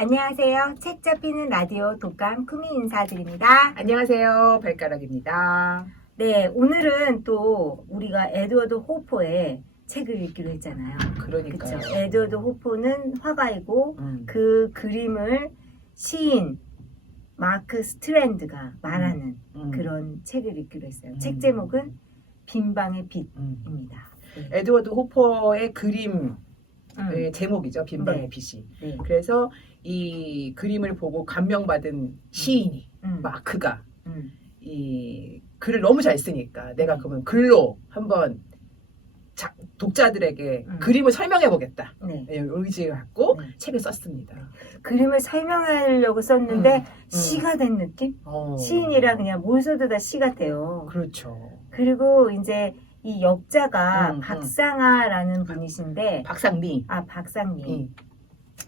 안녕하세요. 책 잡히는 라디오 독감 쿠미 인사드립니다. 안녕하세요. 발가락입니다. 네, 오늘은 또 우리가 에드워드 호퍼의 책을 읽기로 했잖아요. 그러니까요. 그쵸? 에드워드 호퍼는 화가이고 그 그림을 시인 마크 스트랜드가 말하는 그런 책을 읽기로 했어요. 책 제목은 빈방의 빛입니다. 에드워드 호퍼의 그림 제목이죠. 빈방의 네. 빛이. 네. 그래서 이 그림을 보고 감명받은 시인이 마크가 이 글을 너무 잘 쓰니까 내가 그러면 글로 한번 독자들에게 그림을 설명해 보겠다. 네. 의지를 갖고 책을 썼습니다. 그림을 설명하려고 썼는데 시가 된 느낌? 시인이라 그냥 뭘 써도 다 시 같아요. 그렇죠. 그리고 이제 이 역자가 박상아라는 분이신데 박상미. 박상미.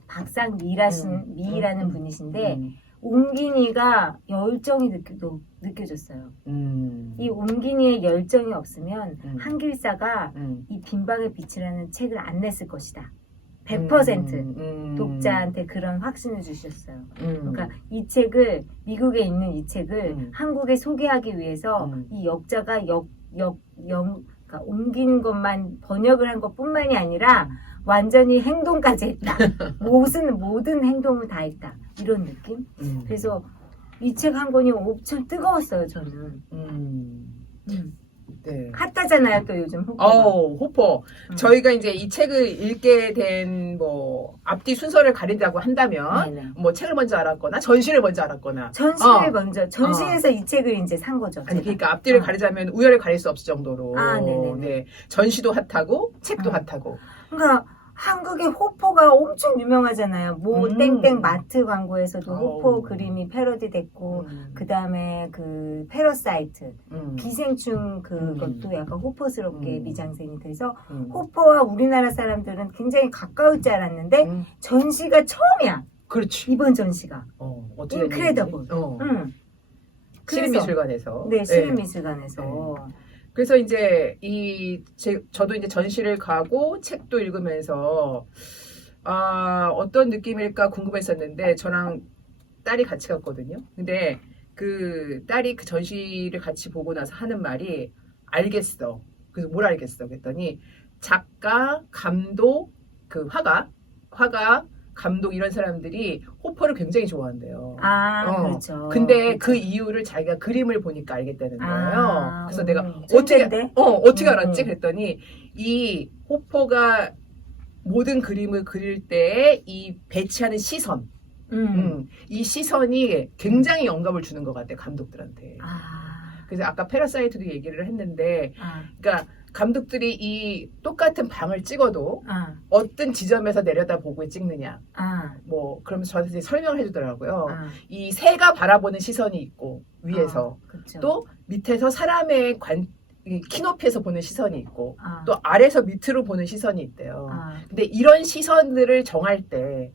박상미라는 분이신데 옹긴이가 열정이 느껴졌어요. 이 옹긴이의 열정이 없으면 한길사가 이 빈방의 빛이라는 책을 안 냈을 것이다. 100% 독자한테 그런 확신을 주셨어요. 그러니까 이 책을 미국에 있는 이 책을 한국에 소개하기 위해서 이 역자가 그러니까 옮긴 것만 번역을 한 것뿐만이 아니라 완전히 행동까지 했다. 모든 행동을 다 했다. 이런 느낌? 그래서 이 책 한 권이 엄청 뜨거웠어요, 저는. 네. 핫하잖아요, 또 요즘 호퍼가. 호퍼. 저희가 이제 이 책을 읽게 된 뭐 앞뒤 순서를 가린다고 한다면 네네. 뭐 책을 먼저 알았거나 전시를 먼저 알았거나 전시를 먼저 전시에서 이 책을 이제 산 거죠. 아니 제가. 그러니까 앞뒤를 가리자면 우열을 가릴 수 없을 정도로 네네네. 네. 전시도 핫하고 책도 핫하고 그러니까 한국의 호퍼가 엄청 유명하잖아요. 뭐 땡땡 마트 광고에서도 호퍼 그림이 패러디 됐고 그 다음에 그 패러사이트 기생충 그것도 약간 호퍼스럽게 미장센이 돼서 호퍼와 우리나라 사람들은 굉장히 가까울 줄 알았는데 전시가 처음이야. 그렇지. 이번 전시가 어떻게 인크레더블. 시립미술관에서 네, 시립미술관에서. 네. 그래서 이제 저도 이제 전시를 가고 책도 읽으면서 어떤 느낌일까 궁금했었는데 저랑 딸이 같이 갔거든요. 근데 그 딸이 그 전시를 같이 보고 나서 하는 말이 알겠어. 그래서 뭘 알겠어? 그랬더니 작가, 감독, 그 화가, 감독 이런 사람들이 호퍼를 굉장히 좋아한대요. 그렇죠. 근데 그렇죠. 그 이유를 자기가 그림을 보니까 알겠다는 거예요. 그래서 내가 천재인데? 어떻게 알았지? 그랬더니 이 호퍼가 모든 그림을 그릴 때 이 배치하는 시선, 이 시선이 굉장히 영감을 주는 것 같아 감독들한테. 그래서 아까 패러사이트도 얘기를 했는데, 그러니까 감독들이 이 똑같은 방을 찍어도 어떤 지점에서 내려다보고 찍느냐. 뭐 그러면서 저한테 설명을 해주더라고요. 이 새가 바라보는 시선이 있고 위에서 또 밑에서 사람의 키높이에서 보는 시선이 있고 또 아래에서 밑으로 보는 시선이 있대요. 근데 이런 시선들을 정할 때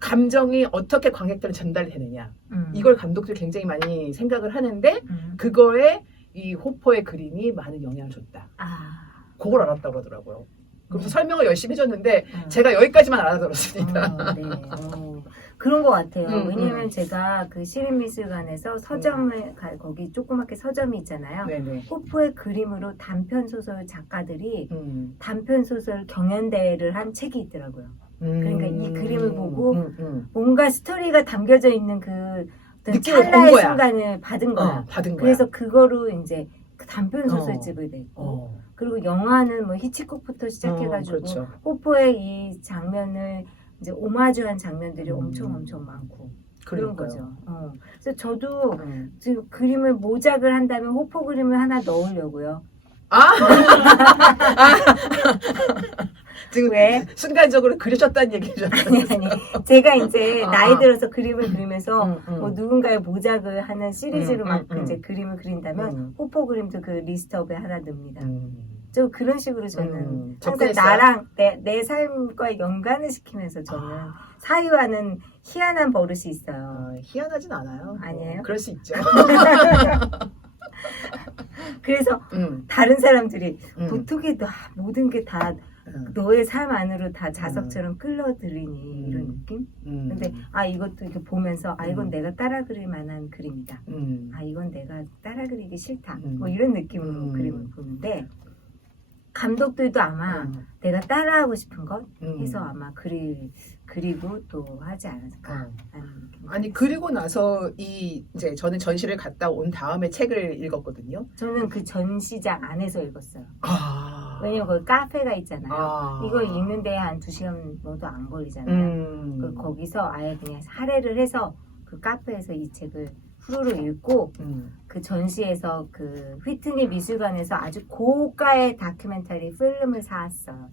감정이 어떻게 관객들은 전달되느냐 이걸 감독들이 굉장히 많이 생각을 하는데 그거에 이 호퍼의 그림이 많은 영향을 줬다. 그걸 알았다고 그러더라고요. 그래서 설명을 열심히 해줬는데 제가 여기까지만 알아들었습니다. 네. 그런 것 같아요. 왜냐하면 제가 그 시립미술관에서 서점을 거기 조그맣게 서점이 있잖아요. 네네. 호퍼의 그림으로 단편소설 작가들이 단편소설 경연대회를 한 책이 있더라고요. 그러니까 이 그림을 보고 뭔가 스토리가 담겨져 있는 그 어떤 느낌을 본 찰나의 거야. 순간을 받은 거야. 받은 거야. 그래서 그거로 이제 단편 소설집을 냈고 그리고 영화는 뭐 히치콕부터 시작해가지고 그렇죠. 호퍼의 이 장면을 이제 오마주한 장면들이 엄청 많고 그런 거죠. 그래서 저도 지금 그림을 모작을 한다면 호퍼 그림을 하나 넣으려고요. 지금 왜? 순간적으로 그리셨다는 얘기죠. 아니 제가 이제 나이 들어서 그림을 그리면서 뭐 누군가의 모작을 하는 시리즈로 막 이제 그림을 그린다면 호퍼 그림도 그 리스트업에 하나 넣습니다. 저 그런 식으로 저는 항상 접근했어요? 나랑 내 삶과 연관을 시키면서 저는 사유하는 희한한 버릇이 있어요. 희한하진 않아요. 아니에요? 그럴 수 있죠. 그래서 다른 사람들이 보통의 모든 게 다 너의 삶 안으로 다 자석처럼 끌어들이니 이런 느낌? 근데 근데 이것도 이렇게 보면서 이건 내가 따라 그릴 만한 그림이다. 이건 내가 따라 그리기 싫다. 뭐 이런 느낌으로 그림을 보는데 감독들도 아마 내가 따라하고 싶은 것 해서 아마 그리고 또 하지 않았을까. 아니 그리고 나서 이제 저는 전시를 갔다 온 다음에 책을 읽었거든요. 저는 그 전시장 안에서 읽었어요. 아. 왜냐면 거기 카페가 있잖아요. 이걸 읽는데 한 2시간 정도 안 걸리잖아요. 거기서 아예 그냥 할애를 해서 그 카페에서 이 책을 후루룩 읽고 그 전시에서 그 휘트니 미술관에서 아주 고가의 다큐멘터리 필름을 사왔어요.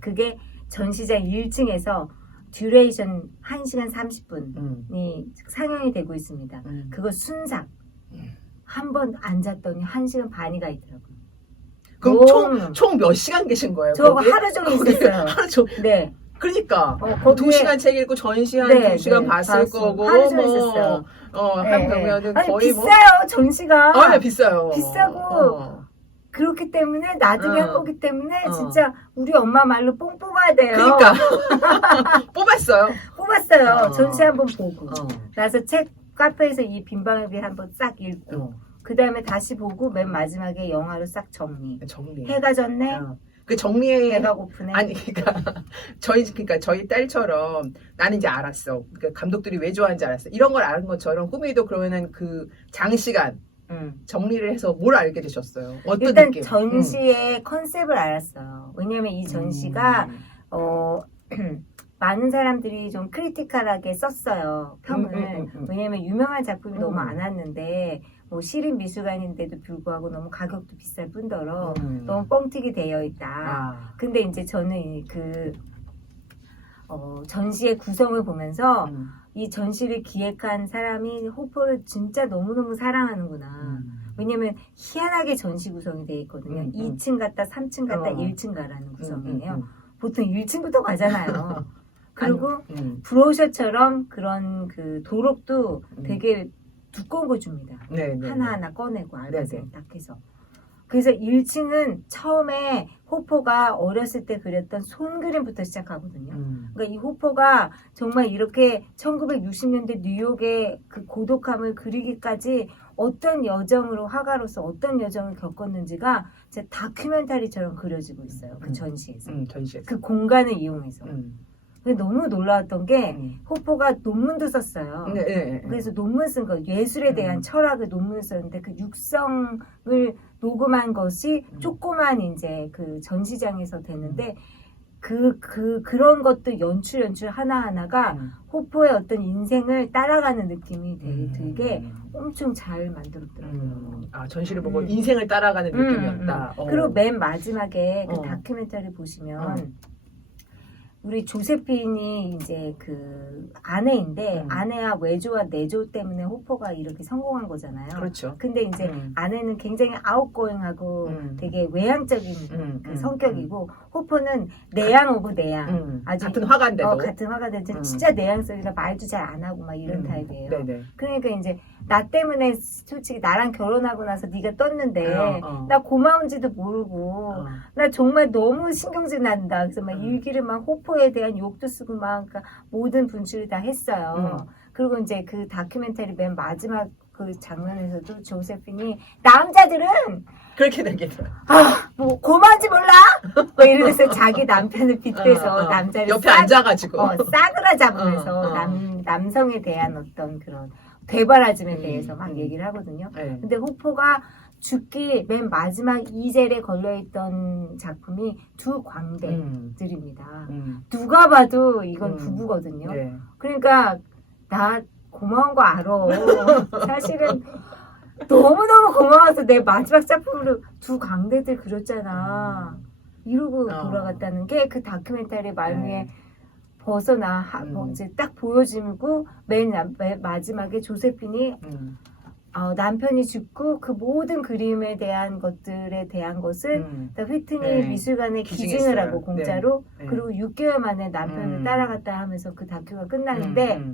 그게 전시장 1층에서 듀레이션 1시간 30분이 상영이 되고 있습니다. 그거 순삭. 한 번 앉았더니 1시간 반이 가 있더라고요. 그럼 총 몇 시간 계신 거예요? 저 하루 종일 있었어요. 하루 종일. 네. 그러니까 거기에 2시간 책 읽고 전시 한 2시간 봤을 거고 하루 종일 있었어요. 그러면은 거의 비싸요 전시가. 네, 비싸요. 비싸고 그렇기 때문에 나중에 한 거기 때문에 진짜 우리 엄마 말로 뽕 뽑아야 돼요. 그러니까 뽑았어요. 전시 한번 보고 나서 책 카페에서 이 빈방의 빛 한번 싹 읽고 그 다음에 다시 보고 맨 마지막에 영화로 싹 정리. 해가 졌네. 그 정리해. 배가 고프네. 아니 그러니까 저희 딸처럼 나는 이제 알았어. 그러니까 감독들이 왜 좋아하는지 알았어. 이런 걸 아는 것처럼 꾸미도 그러면은 그 장시간 정리를 해서 뭘 알게 되셨어요? 어떤 일단 느낌? 전시의 컨셉을 알았어요. 왜냐면 이 전시가 많은 사람들이 좀 크리티컬하게 썼어요. 평을. 왜냐면 유명한 작품이 너무 많았는데 뭐 시립 미술관인데도 불구하고 너무 가격도 비쌀 뿐더러 너무 뻥튀기 되어 있다. 근데 이제 저는 그 전시의 구성을 보면서 이 전시를 기획한 사람이 호퍼를 진짜 너무너무 사랑하는구나. 왜냐면 희한하게 전시 구성이 되어 있거든요. 2층 갔다 3층 갔다 1층 가라는 구성이에요. 보통 1층부터 가잖아요. 그리고 브로셔처럼 그런 그 도록도 되게 두꺼운 거 줍니다. 하나하나 꺼내고 알바생 딱 해서. 그래서 1층은 처음에 호퍼가 어렸을 때 그렸던 손그림부터 시작하거든요. 그러니까 이 호퍼가 정말 이렇게 1960년대 뉴욕의 그 고독함을 그리기까지 어떤 여정으로 화가로서 어떤 여정을 겪었는지가 진짜 다큐멘터리처럼 그려지고 있어요. 그 전시에서. 그 공간을 이용해서. 근데 너무 놀라웠던 게 호퍼가 논문도 썼어요. 그래서 논문 쓴 거, 예술에 대한 철학을 논문을 썼는데 그 육성을 녹음한 것이 조그만 이제 그 전시장에서 되는데 그런 것도 연출 하나하나가 호퍼의 어떤 인생을 따라가는 느낌이 들게 엄청 잘 만들었더라고요. 전시를 보고 인생을 따라가는 느낌이었다. 그리고 맨 마지막에 그 다큐멘터리 보시면 우리 조세핀이 이제 그 아내인데 아내와 외조와 내조 때문에 호퍼가 이렇게 성공한 거잖아요. 그렇죠. 근데 이제 아내는 굉장히 아웃고잉하고 되게 외향적인 그 성격이고 호퍼는 내양 오브 내양. 아주 같은 화가인데도. 같은 화가인데 진짜 내향적이라 말도 잘 안 하고 막 이런 타입이에요. 그러니까 이제 나 때문에 솔직히 나랑 결혼하고 나서 네가 떴는데 나 고마운지도 모르고 나 정말 너무 신경질 난다. 그래서 막 일기를 막 호퍼에 대한 욕도 쓰고 막 그러니까 모든 분출을 다 했어요. 그리고 이제 그 다큐멘터리 맨 마지막 그 장면에서도 조세핀이 남자들은 그렇게 되겠더라. 뭐 고마운지 몰라? 뭐 이러면서 자기 남편을 빗대서 남자를 옆에 앉아가지고 싸그라 잡으면서 남성에 대한 어떤 그런 되바라짐에 대해서 막 얘기를 하거든요. 근데 호퍼가 죽기 맨 마지막 2젤에 걸려있던 작품이 두 광대들입니다. 누가 봐도 이건 부부거든요. 그러니까 나 고마운 거 알아. 사실은 너무너무 고마워서 내 마지막 작품으로 두 광대들 그렸잖아. 이러고 돌아갔다는 게 그 다큐멘터리 말미에 벗어나 뭐 이제 딱 보여지고 맨 마지막에 조세핀이 남편이 죽고 그 모든 그림에 대한 것들에 대한 것을 휘트니 미술관에 기증을 하고 공짜로 그리고 6개월 만에 남편을 따라갔다 하면서 그 다큐가 끝나는데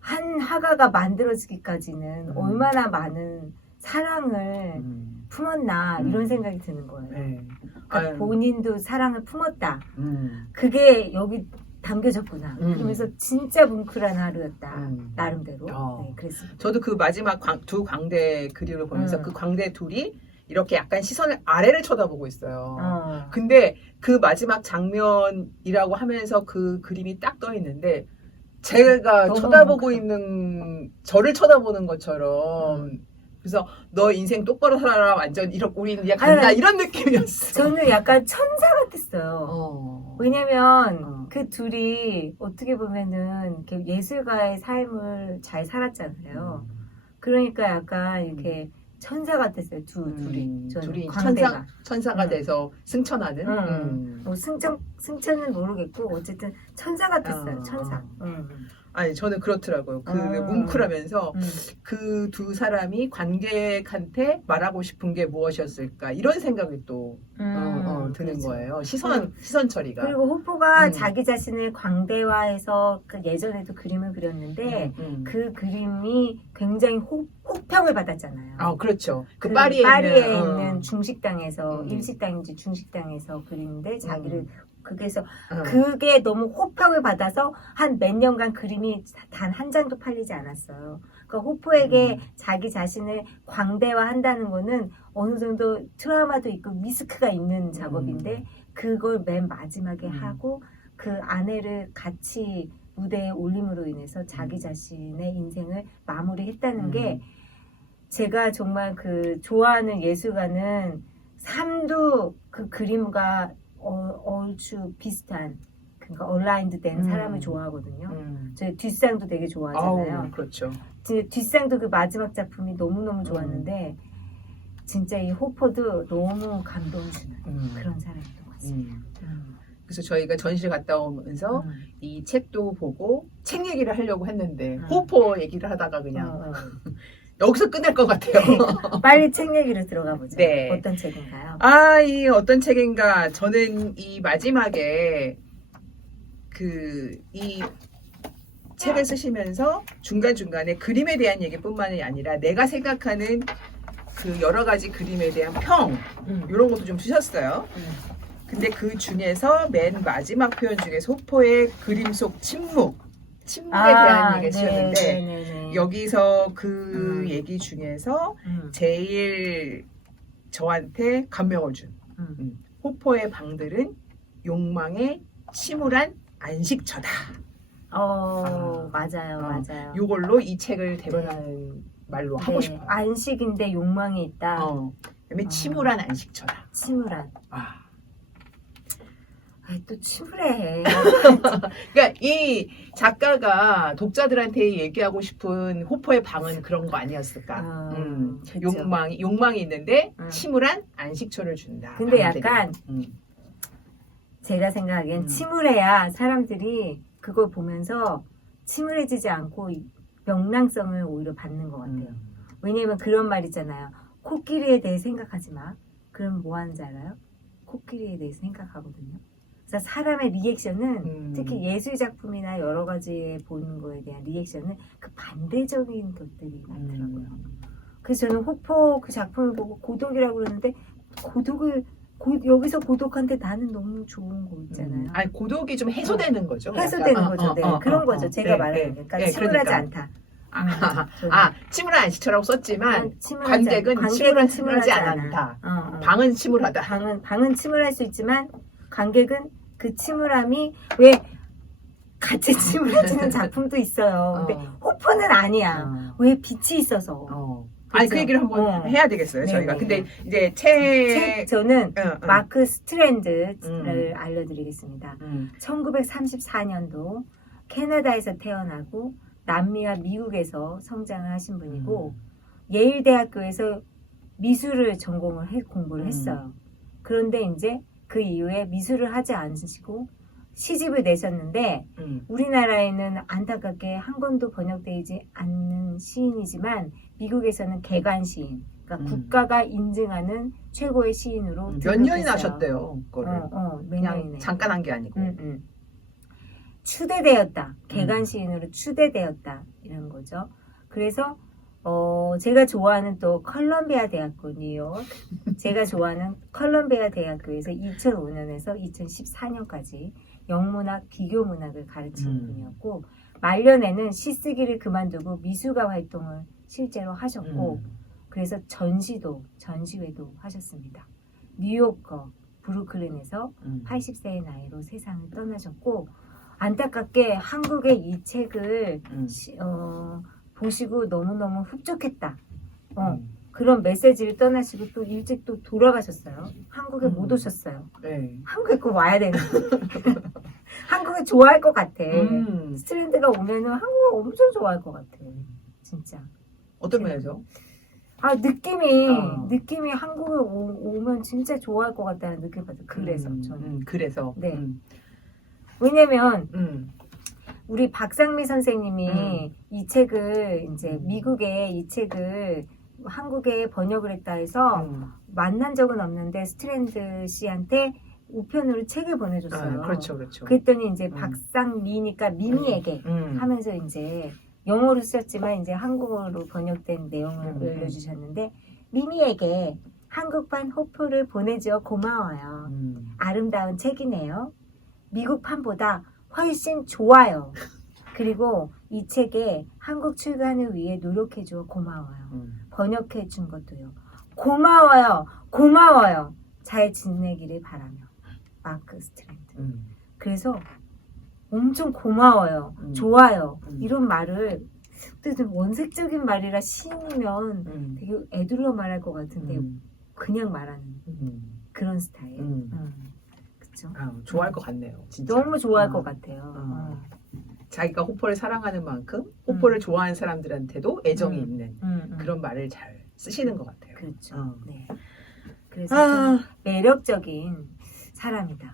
한 화가가 만들어지기까지는 얼마나 많은 사랑을 품었나 이런 생각이 드는 거예요. 그러니까 본인도 사랑을 품었다. 그게 여기 담겨졌구나. 그러면서 진짜 뭉클한 하루였다. 나름대로. 네, 그랬습니다. 저도 그 마지막 두 광대 그림을 보면서 그 광대 둘이 이렇게 약간 시선을 아래를 쳐다보고 있어요. 근데 그 마지막 장면이라고 하면서 그 그림이 딱 떠 있는데 제가 쳐다보고 있는 저를 쳐다보는 것처럼 그래서 너 인생 똑바로 살아라 완전 이렇게 우린 이제 간다 이런 느낌이었어. 저는 약간 천사 같았어요. 왜냐면 그 둘이 어떻게 보면은 이렇게 예술가의 삶을 잘 살았잖아요. 그러니까 약간 이렇게 천사 같았어요. 둘이. 둘이 광대가. 천사가 돼서 승천하는. 뭐 승천은 모르겠고 어쨌든 천사 같았어요. 천사. 아니 저는 그렇더라고요. 그 뭉클하면서 그 두 사람이 관객한테 말하고 싶은 게 무엇이었을까 이런 생각이 또 드는 그렇죠. 거예요. 시선 처리가. 그리고 호포가 자기 자신을 광대화해서 그 예전에도 그림을 그렸는데 그 그림이 굉장히 호평을 받았잖아요. 아 그렇죠. 그 파리에 파리에 있는 중식당에서 일식당인지 중식당에서 그리는데 자기를 그래서 그게 너무 호평을 받아서 한 몇 년간 그림이 단 한 장도 팔리지 않았어요. 그러니까 호포에게 자기 자신을 광대화한다는 거는 어느 정도 트라우마도 있고 리스크가 있는 작업인데 그걸 맨 마지막에 하고 그 아내를 같이 무대에 올림으로 인해서 자기 자신의 인생을 마무리했다는 게 제가 정말 그 좋아하는 예술가는 삶도 그 그림과 얼추 비슷한 그러니까 얼라인드 된 사람을 좋아하거든요. 제 뒷상도 되게 좋아하잖아요. 아우, 그렇죠. 뒷상도 그 마지막 작품이 너무너무 좋았는데 진짜 이 호퍼도 너무 감동 주는 그런 사람인 것 같습니다. 그래서 저희가 전시를 갔다 오면서 이 책도 보고 책 얘기를 하려고 했는데 호퍼 얘기를 하다가 그냥 여기서 끝낼 것 같아요. 빨리 책 얘기로 들어가 보죠. 네. 어떤 책인가요? 이 어떤 책인가 저는 이 마지막에 이 책을 쓰시면서 중간중간에 그림에 대한 얘기뿐만이 아니라 내가 생각하는 그 여러 가지 그림에 대한 평 이런 것도 좀 주셨어요. 근데 그 중에서 맨 마지막 표현 중에서 호포의 그림 속 침묵에 대한 얘기를 주셨는데 여기서 그 얘기 중에서 제일 저한테 감명을 준 호포의 방들은 욕망의 침울한 안식처다. 맞아요. 요걸로 이 책을 대변하는 말로 하고 싶어요. 안식인데 욕망이 있다. 그다음에 침울한 안식처다. 침울한. 또 침울해. 그러니까 이 작가가 독자들한테 얘기하고 싶은 호포의 방은 그런 거 아니었을까? 욕망이 있는데 침울한 안식처를 준다. 근데 약간 제가 생각하기엔 침울해야 사람들이 그걸 보면서 침울해지지 않고 명랑성을 오히려 받는 것 같아요. 왜냐면 그런 말 있잖아요. 코끼리에 대해 생각하지 마. 그럼 뭐 하는지 알아요? 코끼리에 대해서 생각하거든요. 그래서 사람의 리액션은 특히 예술 작품이나 여러 가지에 보는 거에 대한 리액션은 그 반대적인 것들이 많더라고요. 그래서 저는 호포 그 작품을 보고 고독이라고 그러는데 여기서 고독한데 나는 너무 좋은 거 있잖아요. 아니 고독이 좀 해소되는 거죠. 해소되는 거죠. 그런 거죠. 제가 말하는 게. 그러니까 침울하지 않다. 침울한 안식처라고 썼지만 관객은 침울하지 않다. 방은 침울하다. 방은 침울할 수 있지만 관객은 그 침울함이 왜 같이 침울해지는 작품도 있어요. 근데 호포는 아니야. 왜 빛이 있어서. 그 얘기를 한번 해야 되겠어요, 저희가. 근데 이제 책 저는 마크 스트랜드를 알려드리겠습니다. 1934년도 캐나다에서 태어나고 남미와 미국에서 성장을 하신 분이고 예일 대학교에서 미술을 공부를 했어요. 그런데 이제 그 이후에 미술을 하지 않으시고 시집을 내셨는데 우리나라에는 안타깝게 한 권도 번역되지 않는 시인이지만 미국에서는 개관 시인, 그러니까 국가가 인증하는 최고의 시인으로 몇 년이나 하셨대요, 그거를. 몇 년이네. 잠깐 한 게 아니고. 추대되었다. 개관 시인으로 추대되었다. 이런 거죠. 그래서 제가 좋아하는 또 컬럼비아 대학교 뉴욕, 제가 좋아하는 컬럼비아 대학교에서 2005년에서 2014년까지 영문학, 비교문학을 가르치는 분이었고 말년에는 시쓰기를 그만두고 미술가 활동을 실제로 하셨고 그래서 전시회도 하셨습니다. 뉴요커, 브루클린에서 80세의 나이로 세상을 떠나셨고 안타깝게 한국의 이 책을 보시고 너무너무 흡족했다. 그런 메시지를 떠나시고 또 일찍 또 돌아가셨어요. 한국에 못 오셨어요. 네. 한국에 꼭 와야 되는. 한국에 좋아할 것 같아. 스트랜드가 오면은 한국을 엄청 좋아할 것 같아. 진짜. 어떤 면에서? 아 느낌이 한국에 오면 진짜 좋아할 것 같다는 느낌을 받아요. 그래서 저는. 그래서. 네. 왜냐면 우리 박상미 선생님이 이 책을 이제 미국에 이 책을 한국에 번역을 했다 해서 만난 적은 없는데 스트랜드 씨한테 우편으로 책을 보내줬어요. 그렇죠, 그렇죠. 그랬더니 이제 박상미니까 미미에게 하면서 이제 영어로 쓰셨지만 이제 한국어로 번역된 내용을 올려주셨는데 미미에게 한국판 호표를 보내줘 고마워요. 아름다운 책이네요. 미국판보다 훨씬 좋아요. 그리고 이 책에 한국 출간을 위해 노력해줘 고마워요. 번역해준 것도요. 고마워요. 잘 지내기를 바라며. 마크 스트랜드. 그래서 엄청 고마워요. 좋아요. 이런 말을 좀 원색적인 말이라 시인이면 되게 애들로 말할 것 같은데 그냥 말하는 그런 스타일. 그쵸? 좋아할 것 같네요. 진짜. 너무 좋아할 것 같아요. 자기가 호퍼를 사랑하는 만큼 호퍼를 좋아하는 사람들한테도 애정이 있는 그런 말을 잘 쓰시는 것 같아요. 그렇죠. 네. 그래서 좀 매력적인 사람이다.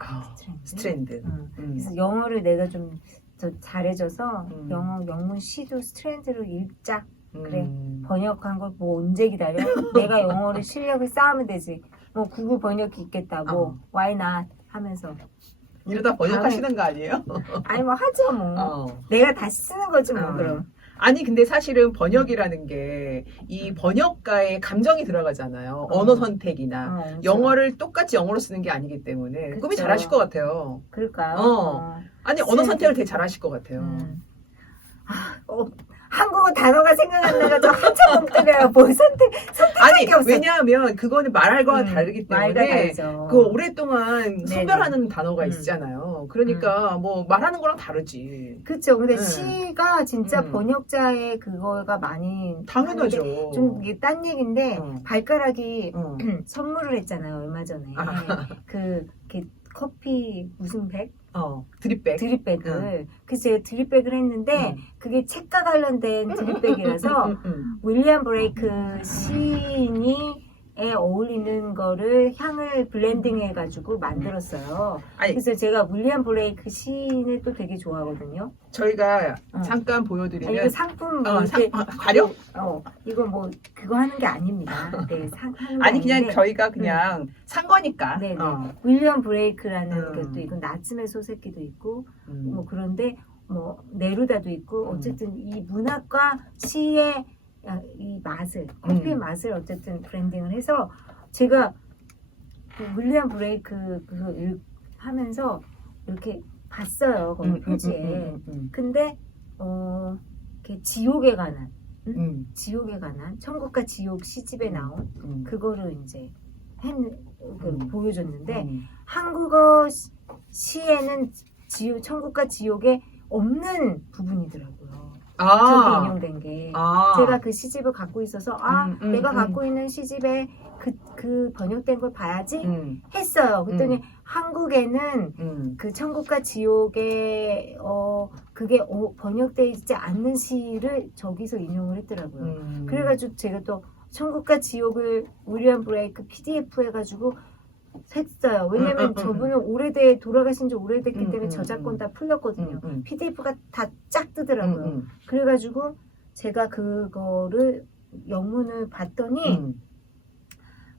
스트랜드. 그래서 영어를 내가 좀 더 잘해줘서 영문 시도 스트랜드로 읽자. 그래. 번역한 걸 뭐 언제 기다려? 내가 영어를 실력을 쌓으면 되지. 뭐 구글 번역기 있겠다. 뭐 why not 하면서. 이러다 번역하시는 거 아니에요? 아니 뭐 하죠 뭐. 내가 다시 쓰는 거지 뭐 그럼. 아니 근데 사실은 번역이라는 게 이 번역가의 감정이 들어가잖아요. 언어 선택이나 영어를 똑같이 영어로 쓰는 게 아니기 때문에 그쵸. 꿈이 잘하실 것 같아요. 그럴까요? 아니 언어 선택을 되게 잘하실 것 같아요. 한국어 단어가 생각 안 나가지고 한참 엉뚱해요. 뭘 선택할 게 없어. 왜냐하면 그거는 말할 거와 다르기 말과 때문에 다르죠. 그 오랫동안 선별하는 단어가 있잖아요. 그러니까 뭐 말하는 거랑 다르지. 그렇죠. 근데 시가 진짜 번역자의 그거가 많이 당연하죠. 좀 이게 딴 얘기인데 발가락이 선물을 했잖아요. 얼마 전에 그 커피 무슨 백? 드립백을. 그래서 제가 드립백을 했는데 그게 책과 관련된 드립백이라서 윌리엄 브레이크 시인이 어울리는 거를 향을 블렌딩 해가지고 만들었어요. 그래서 제가 윌리엄 브레이크 시인을 또 되게 좋아하거든요. 저희가 잠깐 보여드리면 이거 상품 가려? 이거 뭐 그거 하는 게 아닙니다. 네, 아니 그냥 저희가 그냥 산 거니까. 네네. 윌리엄 브레이크라는 게 또 이건 나츠메 소세키도 있고 뭐 그런데 뭐 네루다도 있고 어쨌든 이 문학과 시의 이 맛을 커피의 맛을 어쨌든 브랜딩을 해서 제가 그 윌리엄 브레이크 그거 하면서 이렇게 봤어요 거기 표지에. 근데 이렇게 지옥에 관한 천국과 지옥 시집에 나온 그거를 이제 보여줬는데 한국어 시에는 천국과 지옥에 없는 부분이더라고요. 저기 인용된 게 제가 그 시집을 갖고 있어서 내가 갖고 있는 시집에 그 번역된 걸 봐야지 했어요. 그랬더니 한국에는 그 천국과 지옥에 그게 번역되어 있지 않는 시를 저기서 인용을 했더라고요. 그래가지고 제가 또 천국과 지옥을 윌리엄 브레이크 PDF 해가지고 했어요. 왜냐면 저분은 돌아가신 지 오래됐기 때문에 저작권 다 풀렸거든요. PDF가 다 쫙 뜨더라고요. 그래가지고 제가 그거를 영문을 봤더니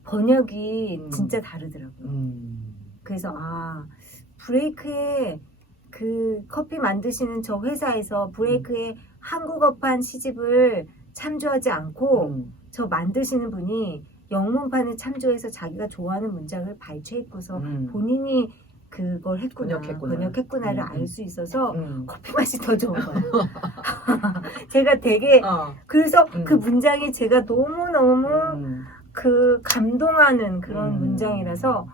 번역이 진짜 다르더라고요. 그래서 브레이크의 그 커피 만드시는 저 회사에서 브레이크의 한국어판 시집을 참조하지 않고 저 만드시는 분이 영문판을 참조해서 자기가 좋아하는 문장을 발췌했고서 본인이 그걸 했구나, 번역했구나를 음. 알 수 있어서 커피 맛이 더 좋은 거예요. 제가 되게 어. 그래서 그 문장이 제가 너무너무 음. 그 감동하는 그런 문장이라서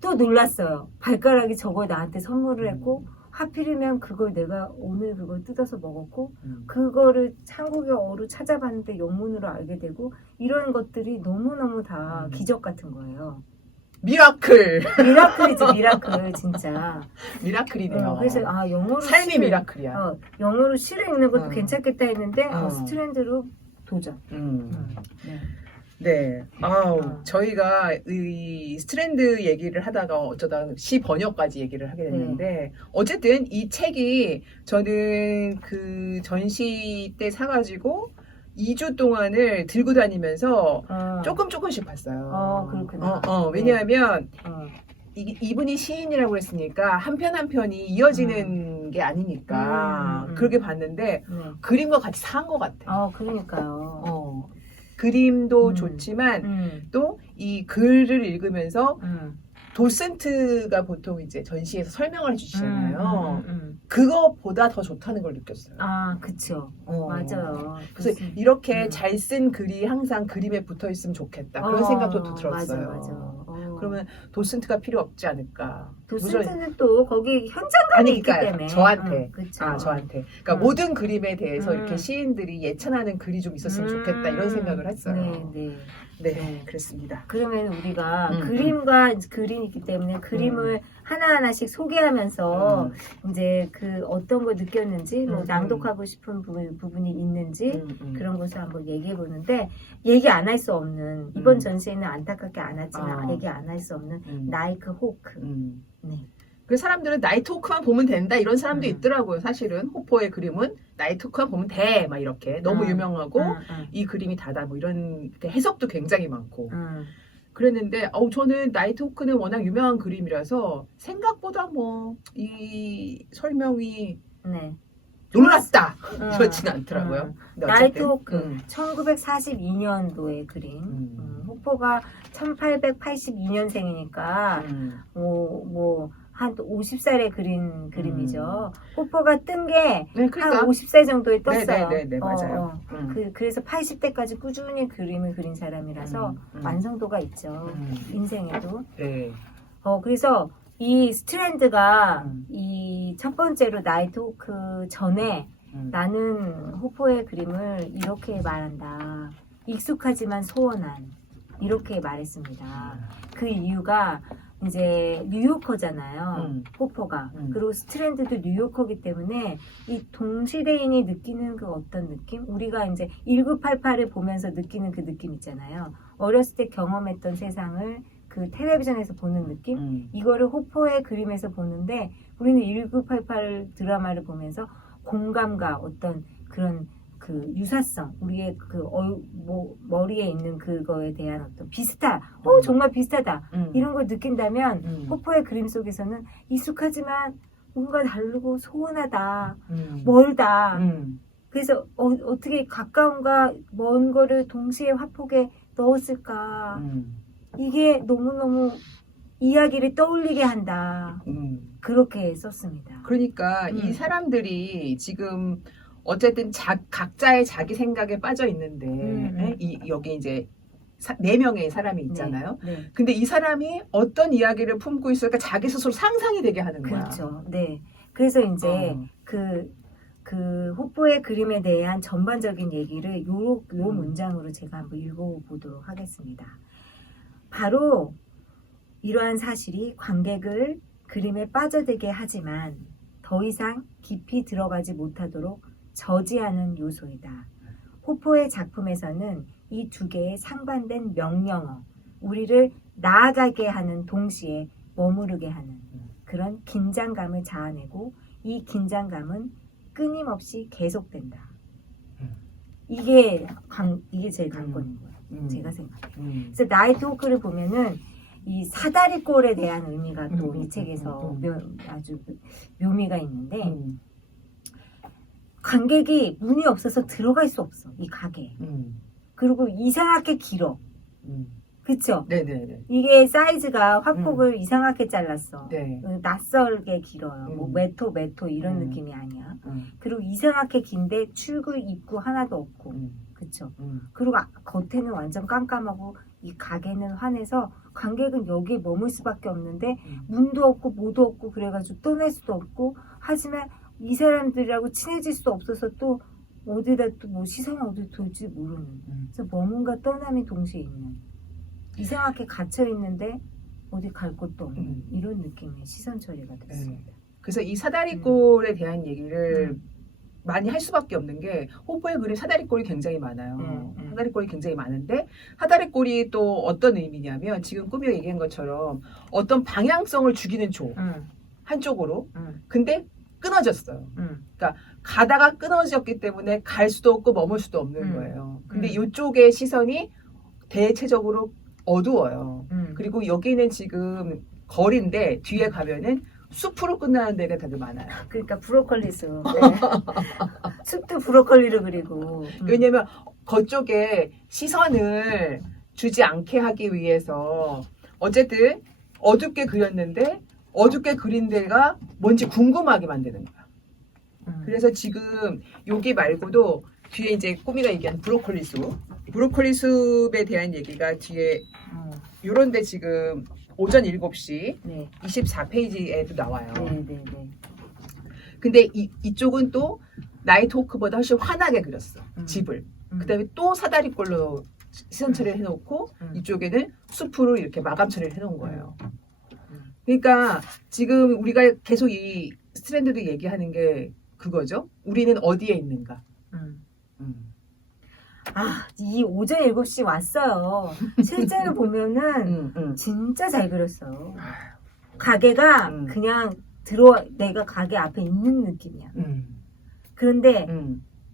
또 놀랐어요. 발가락이 저걸 나한테 선물을 했고 하필이면 그걸 내가 오늘 그걸 뜯어서 먹었고 그거를 한국어로 찾아봤는데 영문으로 알게 되고 이런 것들이 너무너무 다 기적 같은 거예요. 미라클. 미라클이지, 미라클 진짜. 미라클이네요. 그래서 영어로 삶이 미라클이야. 영어로 시를 읽는 것도 괜찮겠다 했는데 스트랜드로 도전. 네. 네. 저희가 이 스트랜드 얘기를 하다가 어쩌다 시 번역까지 얘기를 하게 됐는데, 어쨌든 이 책이 저는 그 전시 때 사가지고 2주 동안을 들고 다니면서 조금씩 봤어요. 그렇구나. 왜냐하면 이분이 시인이라고 했으니까 한 편 한 편이 이어지는 게 아니니까 그렇게 봤는데 그림과 같이 산 것 같아. 그러니까요. 그림도 좋지만 또 이 글을 읽으면서 도슨트가 보통 이제 전시에서 설명을 해주시잖아요. 그거보다 더 좋다는 걸 느꼈어요. 그쵸. 맞아요. 그래서 이렇게 잘 쓴 글이 항상 그림에 붙어 있으면 좋겠다. 그런 생각도 또 들었어요. 맞아. 그러면 도슨트가 필요 없지 않을까. 도슨트는 또 거기 현장감이 있기 때문에. 저한테. 그쵸. 저한테. 그러니까 모든 그림에 대해서 이렇게 시인들이 예찬하는 글이 좀 있었으면 좋겠다. 이런 생각을 했어요. 네, 그렇습니다. 그러면 우리가 그림과 그림이 있기 때문에 그림을 하나하나씩 소개하면서 이제 그 어떤 걸 느꼈는지 뭐 낭독하고 싶은 부분이 있는지 그런 것을 한번 얘기해 보는데 얘기 안 할 수 없는 이번 전시회는 안타깝게 안 왔지만 얘기 안 할 수 없는 나이크 호크. 네. 그 사람들은 나이트 호크만 보면 된다 이런 사람도 있더라고요. 사실은 호퍼의 그림은 나이트 호크만 보면 돼 막 이렇게 너무 유명하고 이 그림이 다다 뭐 이런 해석도 굉장히 많고 그랬는데 저는 나이트 호크는 워낙 유명한 그림이라서 생각보다 뭐 이 설명이 놀랍다 그렇진 않더라고요. 나이트 호크 1942년도의 그림. 호퍼가 1882년생이니까 한 50살에 그린 그림이죠. 호퍼가 뜬 게 한 50살 정도에 떴어요. 네, 맞아요. 그래서 80대까지 꾸준히 그림을 그린 사람이라서 완성도가 있죠. 인생에도. 그래서 이 스트랜드가 이 첫 번째로 나이트 호크 전에 나는 호퍼의 그림을 이렇게 말한다. 익숙하지만 소원한. 이렇게 말했습니다. 그 이유가 이제 뉴요커잖아요. 호퍼가. 그리고 스트랜드도 뉴요커기 때문에 이 동시대인이 느끼는 그 어떤 느낌? 우리가 이제 1988을 보면서 느끼는 그 느낌 있잖아요. 어렸을 때 경험했던 세상을 그 텔레비전에서 보는 느낌? 이거를 호퍼의 그림에서 보는데 우리는 1988 드라마를 보면서 공감과 어떤 그런 그 유사성, 우리의 그 머리에 있는 그거에 대한 어떤 정말 비슷하다. 이런 걸 느낀다면 호퍼의 그림 속에서는 익숙하지만 뭔가 다르고 소원하다, 멀다. 그래서 어떻게 가까움과 먼 거를 동시에 화폭에 넣었을까? 이게 너무너무 이야기를 떠올리게 한다. 그렇게 썼습니다. 그러니까 이 사람들이 지금 어쨌든 각자의 자기 생각에 빠져 있는데 여기 이제 4명의 사람이 있잖아요. 근데 이 사람이 어떤 이야기를 품고 있을까 자기 스스로 상상이 되게 하는 거야. 그렇죠. 네. 그래서 이제 그 호퍼의 그림에 대한 전반적인 얘기를 요 문장으로 제가 한번 읽어보도록 하겠습니다. 바로 이러한 사실이 관객을 그림에 빠져들게 하지만 더 이상 깊이 들어가지 못하도록 저지하는 요소이다. 호퍼의 작품에서는 이 두 개의 상반된 명령어, 우리를 나아가게 하는 동시에 머무르게 하는 그런 긴장감을 자아내고 이 긴장감은 끊임없이 계속된다. 이게 제일 관건인 거예요. 제가 생각해요. 그래서 나이트 호크를 보면은 이 사다리꼴에 대한 의미가 또 이 책에서 아주 묘미가 있는데 관객이 문이 없어서 들어갈 수 없어. 이 가게에. 그리고 이상하게 길어. 그쵸? 네네네. 이게 사이즈가 화폭을 이상하게 잘랐어. 네. 낯설게 길어요. 뭐 메토 이런 느낌이 아니야. 그리고 이상하게 긴데 출구 입구 하나도 없고. 그쵸? 그리고 겉에는 완전 깜깜하고 이 가게는 환해서 관객은 여기에 머물 수밖에 없는데 문도 없고 뭐도 없고 그래가지고 떠날 수도 없고 하지만 이 사람들이라고 친해질 수도 없어서 또 어디다 또 뭐 시선을 어디 돌지 모르는 그래서 머문과 떠남이 동시에 있는 이상하게 갇혀 있는데 어디 갈 곳도 없는 이런 느낌의 시선 처리가 됐습니다. 그래서 이 사다리꼴에 대한 얘기를 많이 할 수밖에 없는 게 호포의 그림 사다리꼴이 굉장히 많아요. 사다리꼴이 굉장히 많은데 사다리꼴이 또 어떤 의미냐면 지금 꾸미가 얘기한 것처럼 어떤 방향성을 주기는 줘. 한쪽으로. 근데 끊어졌어요. 그러니까 가다가 끊어졌기 때문에 갈 수도 없고 머물 수도 없는 거예요. 근데 이쪽의 시선이 대체적으로 어두워요. 그리고 여기는 지금 거리인데 뒤에 가면은 숲으로 끝나는 데가 되게 많아요. 그러니까 브로콜리 숲. 네. 숲도 브로콜리로 그리고. 왜냐면 그쪽에 시선을 주지 않게 하기 위해서 어쨌든 어둡게 그렸는데 어둡게 그린 데가 뭔지 궁금하게 만드는 거야. 그래서 지금 여기 말고도 뒤에 이제 꾸미가 얘기한 브로콜리 숲. 브로콜리 숲에 대한 얘기가 뒤에 요런 데 지금 오전 7시 24페이지에도 나와요. 근데 이쪽은 또 나이트 호크보다 훨씬 환하게 그렸어. 집을. 그 다음에 또 사다리꼴로 시선 처리를 해놓고 이쪽에는 숲으로 이렇게 마감 처리를 해놓은 거예요. 그러니까 지금 우리가 계속 이 스트랜드도 얘기하는 게 그거죠. 우리는 어디에 있는가. 이 오전 7시 왔어요. 실제로 보면은 진짜 잘 그렸어요. 가게가 그냥 내가 가게 앞에 있는 느낌이야. 그런데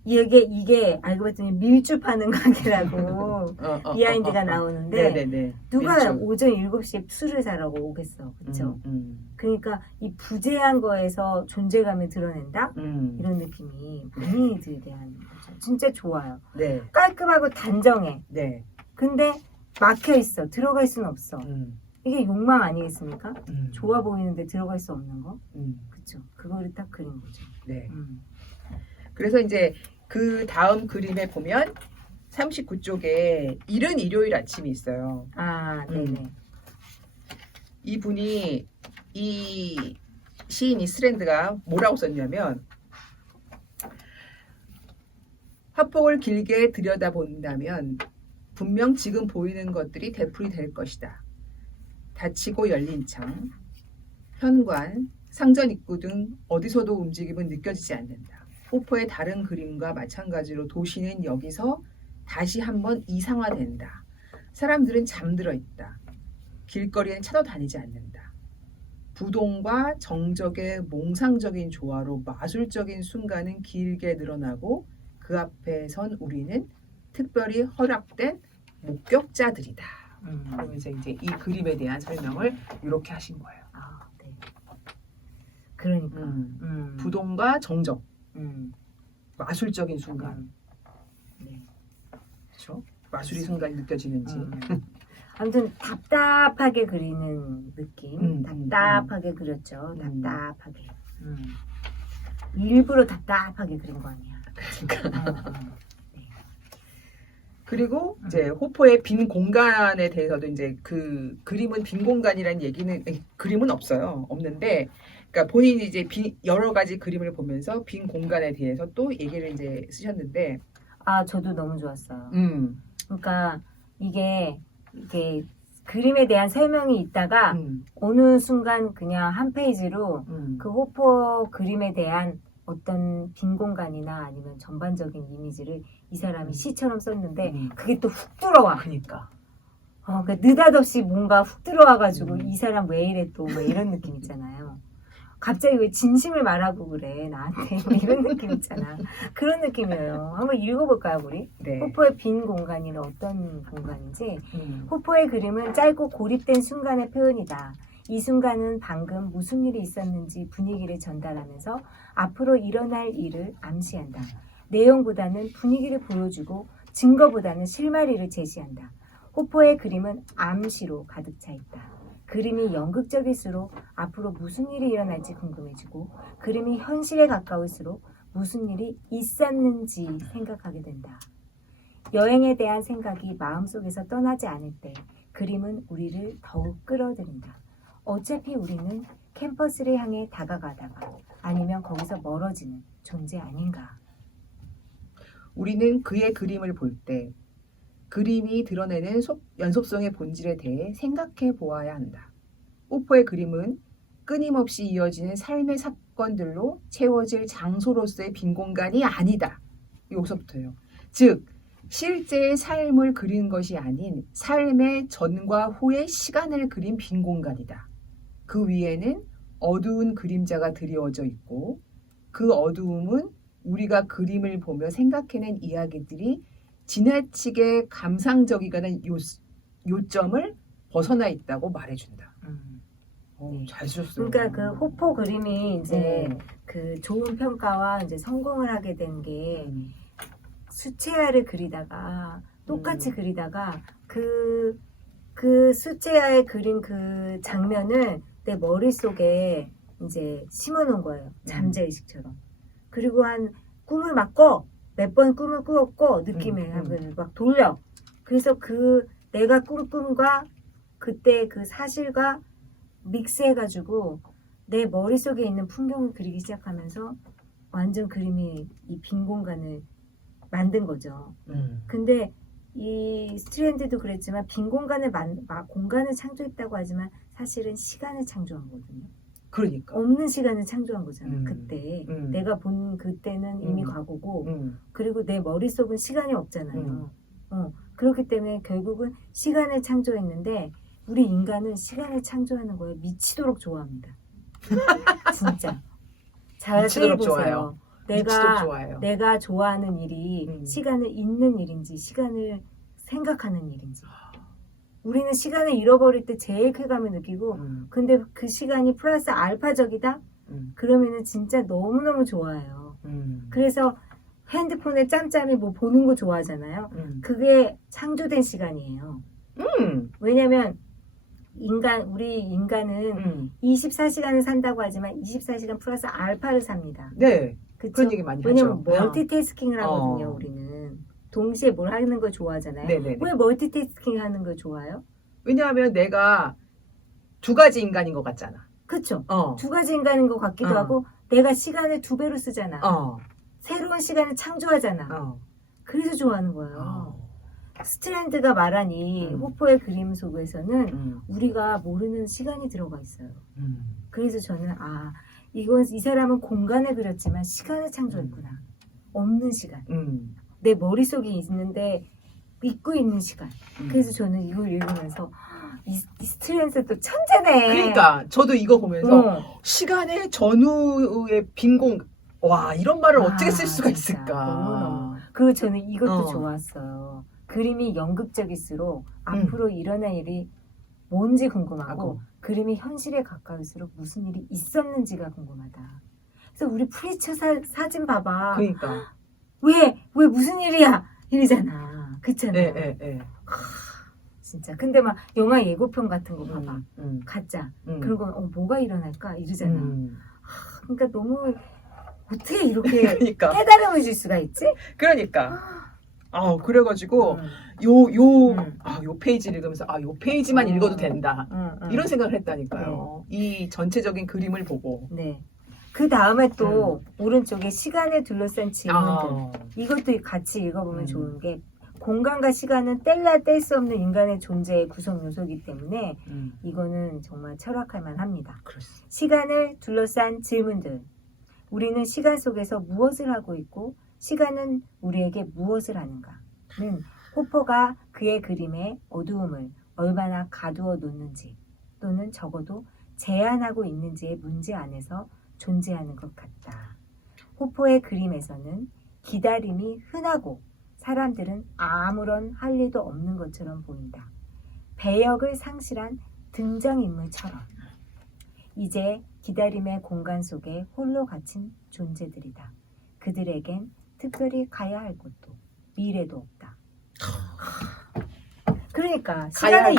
이게 알고 봤더니 밀주 파는 가게라고 비하인드가 나오는데 누가 밀주. 오전 7시에 술을 사라고 오겠어. 그쵸? 그러니까 이 부재한 거에서 존재감을 드러낸다? 이런 느낌이 본인들에 대한 거죠. 진짜 좋아요. 깔끔하고 단정해. 근데 막혀 있어. 들어갈 수는 없어. 이게 욕망 아니겠습니까? 좋아 보이는데 들어갈 수 없는 거? 그쵸? 그거를 딱 그린 거죠. 그래서 이제 그 다음 그림에 보면 39쪽에 이른 일요일 아침이 있어요. 네네. 이분이 이 시인 이스트랜드가 뭐라고 썼냐면 화폭을 길게 들여다본다면 분명 지금 보이는 것들이 되풀이 될 것이다. 닫히고 열린 창, 현관, 상전 입구 등 어디서도 움직임은 느껴지지 않는다. 호포의 다른 그림과 마찬가지로 도시는 여기서 다시 한번 이상화된다. 사람들은 잠들어 있다. 길거리엔 차도 다니지 않는다. 부동과 정적의 몽상적인 조화로 마술적인 순간은 길게 늘어나고 그 앞에 선 우리는 특별히 허락된 목격자들이다. 그러면서 이제 이 그림에 대한 설명을 이렇게 하신 거예요. 그러니까 부동과 정적, 마술적인 순간, 그렇죠? 마술의 순간이 느껴지는지. 아무튼 답답하게 그리는 느낌. 답답하게 그렸죠. 답답하게. 일부러 답답하게 그린 거 아니야. 그러니까. 그리고 이제 호포의 빈 공간에 대해서도 이제 그 그림은 빈 공간이라는 얘기는 그림은 없어요. 없는데, 그러니까 본인이 이제 여러 가지 그림을 보면서 빈 공간에 대해서 또 얘기를 이제 쓰셨는데, 저도 너무 좋았어요. 그러니까 이게 그림에 대한 설명이 있다가 어느 순간 그냥 한 페이지로 그 호포 그림에 대한 어떤 빈 공간이나 아니면 전반적인 이미지를 이 사람이 시처럼 썼는데 그게 또 훅 들어와. 그러니까. 그러니까 느닷없이 뭔가 훅 들어와가지고 이 사람 왜 이래 또 뭐 이런 느낌 있잖아요. 갑자기 왜 진심을 말하고 그래 나한테 뭐 이런 느낌 있잖아. 그런 느낌이에요. 한번 읽어볼까요 우리? 호포의 빈 공간이는 어떤 공간인지. 호포의 그림은 짧고 고립된 순간의 표현이다. 이 순간은 방금 무슨 일이 있었는지 분위기를 전달하면서 앞으로 일어날 일을 암시한다. 내용보다는 분위기를 보여주고 증거보다는 실마리를 제시한다. 호포의 그림은 암시로 가득 차 있다. 그림이 연극적일수록 앞으로 무슨 일이 일어날지 궁금해지고 그림이 현실에 가까울수록 무슨 일이 있었는지 생각하게 된다. 여행에 대한 생각이 마음속에서 떠나지 않을 때 그림은 우리를 더욱 끌어들인다. 어차피 우리는 캠퍼스를 향해 다가가다가 아니면 거기서 멀어지는 존재 아닌가. 우리는 그의 그림을 볼 때 그림이 드러내는 연속성의 본질에 대해 생각해 보아야 한다. 호포의 그림은 끊임없이 이어지는 삶의 사건들로 채워질 장소로서의 빈 공간이 아니다. 여기서부터요. 즉, 실제의 삶을 그린 것이 아닌 삶의 전과 후의 시간을 그린 빈 공간이다. 그 위에는 어두운 그림자가 드리워져 있고 그 어두움은 우리가 그림을 보며 생각해낸 이야기들이 지나치게 감상적이거나 요점을 벗어나 있다고 말해준다. 잘 쓰셨어요. 그러니까 그 호포 그림이 이제 그 좋은 평가와 이제 성공을 하게 된 게 수채화를 그리다가 똑같이 그리다가 그 수채화에 그린 그 장면을 내 머릿속에 이제 심어놓은 거예요. 잠재의식처럼. 그리고 한 꿈을 막 꿔. 몇 번 꿈을 꾸었고 느낌을 막 돌려. 그래서 그 내가 꾼 꿈과 그때 그 사실과 믹스해가지고 내 머릿속에 있는 풍경을 그리기 시작하면서 완전 그림이 이 빈 공간을 만든 거죠. 근데 이 스트랜드도 그랬지만 빈 공간을 공간을 창조했다고 하지만 사실은 시간을 창조한 거거든요. 그러니까 없는 시간을 창조한 거잖아. 그때 내가 본 그때는 이미 과거고 그리고 내 머릿속은 시간이 없잖아요. 그렇기 때문에 결국은 시간을 창조했는데 우리 인간은 시간을 창조하는 거에 미치도록 좋아합니다. 진짜 자세히 보세요. 좋아요. 내가 좋아하는 일이 시간을 잊는 일인지 시간을 생각하는 일인지. 우리는 시간을 잃어버릴 때 제일 쾌감을 느끼고 근데 그 시간이 플러스 알파적이다? 그러면은 진짜 너무너무 좋아해요. 그래서 핸드폰에 짬짬이 뭐 보는 거 좋아하잖아요. 그게 창조된 시간이에요. 왜냐면 우리 인간은 24시간을 산다고 하지만 24시간 플러스 알파를 삽니다. 네. 그쵸? 그런 얘기 많이 왜냐면 하죠. 멀티태스킹을 하거든요. 우리는. 동시에 뭘 하는 걸 좋아하잖아요. 네네네. 왜 멀티태스킹 하는 걸 좋아해요? 왜냐하면 내가 두 가지 인간인 것 같잖아. 그쵸? 두 가지 인간인 것 같기도 하고 내가 시간을 2배로 쓰잖아. 새로운 시간을 창조하잖아. 그래서 좋아하는 거예요. 스트랜드가 말한 이 호포의 그림 속에서는 우리가 모르는 시간이 들어가 있어요. 그래서 저는 이 사람은 공간을 그렸지만 시간을 창조했구나. 없는 시간. 내 머릿속에 있는데 잊고 있는 시간. 그래서 저는 이걸 읽으면서 이 스트랜드도 천재네. 그러니까 저도 이거 보면서 시간의 전후의 와 이런 말을 어떻게 쓸 수가 진짜. 있을까. 너무너무. 그리고 저는 이것도 좋았어요. 그림이 연극적일수록 앞으로 일어날 일이 뭔지 궁금하고 그림이 현실에 가까울수록 무슨 일이 있었는지가 궁금하다. 그래서 우리 프리처 사진 봐봐. 그러니까 왜 무슨 일이야 이러잖아. 그렇잖아. 네. 진짜. 근데 막 영화 예고편 같은 거 봐봐. 가짜. 그런 건 뭐가 일어날까 이러잖아. 그러니까 너무 어떻게 이렇게 그러니까. 깨달음을 줄 수가 있지? 그러니까. 그래가지고 요 페이지 읽으면서 요 페이지만 읽어도 된다. 이런 생각을 했다니까요. 이 전체적인 그림을 보고. 네. 그 다음에 또 오른쪽에 시간에 둘러싼 질문들. 이것도 같이 읽어보면 좋은 게 공간과 시간은 뗄래야 뗄 수 없는 인간의 존재의 구성 요소이기 때문에 이거는 정말 철학할 만합니다. 그렇습니다. 시간을 둘러싼 질문들. 우리는 시간 속에서 무엇을 하고 있고 시간은 우리에게 무엇을 하는가는 호포가 그의 그림의 어두움을 얼마나 가두어 놓는지 또는 적어도 제한하고 있는지의 문제 안에서 존재하는 것 같다. 호포의 그림에서는 기다림이 흔하고 사람들은 아무런 할 일도 없는 것처럼 보인다. 배역을 상실한 등장인물처럼. 이제 기다림의 공간 속에 홀로 갇힌 존재들이다. 그들에겐 특별히 가야 할 곳도 미래도 없다. 그러니까 가야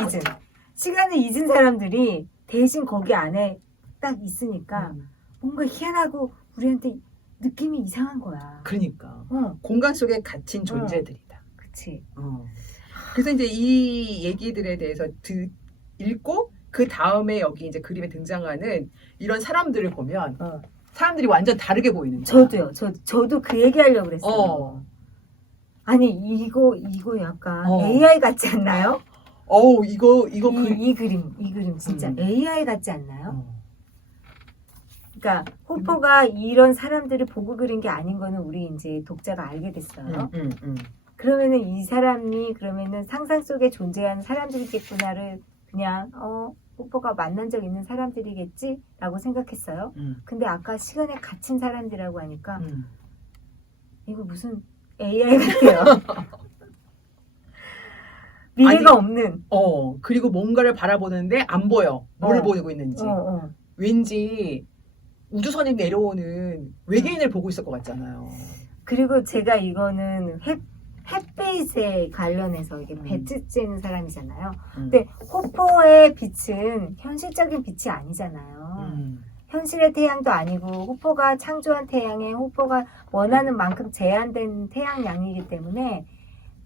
시간을 잊은 사람들이 대신 거기 안에 딱 있으니까 뭔가 희한하고 우리한테 느낌이 이상한 거야. 그러니까 공간 속에 갇힌 존재들이다. 그치. 그래서 이제 이 얘기들에 대해서 읽고 그 다음에 여기 이제 그림에 등장하는 이런 사람들을 보면 사람들이 완전 다르게 보이는 거야. 저도 그 얘기하려고 그랬어요. 아니 이거 약간 AI 같지 않나요? 이 그림 진짜 AI 같지 않나요? 그러니까 호퍼가 이런 사람들을 보고 그린 게 아닌 거는 우리 이제 독자가 알게 됐어요. 그러면은 이 사람이 그러면은 상상 속에 존재하는 사람들이겠구나를 그냥 호퍼가 만난 적 있는 사람들이겠지라고 생각했어요. 근데 아까 시간에 갇힌 사람들이라고 하니까 이거 무슨 AI 같아요. 미래가 없는. 그리고 뭔가를 바라보는데 안 보여. 뭘 보고 있는지. 왠지 우주선이 내려오는 외계인을 보고 있을 것 같잖아요. 그리고 제가 이거는 햇빛에 관련해서 이게 배트 쬐는 사람이잖아요. 근데 호퍼의 빛은 현실적인 빛이 아니잖아요. 현실의 태양도 아니고 호퍼가 창조한 태양에 호퍼가 원하는 만큼 제한된 태양량이기 때문에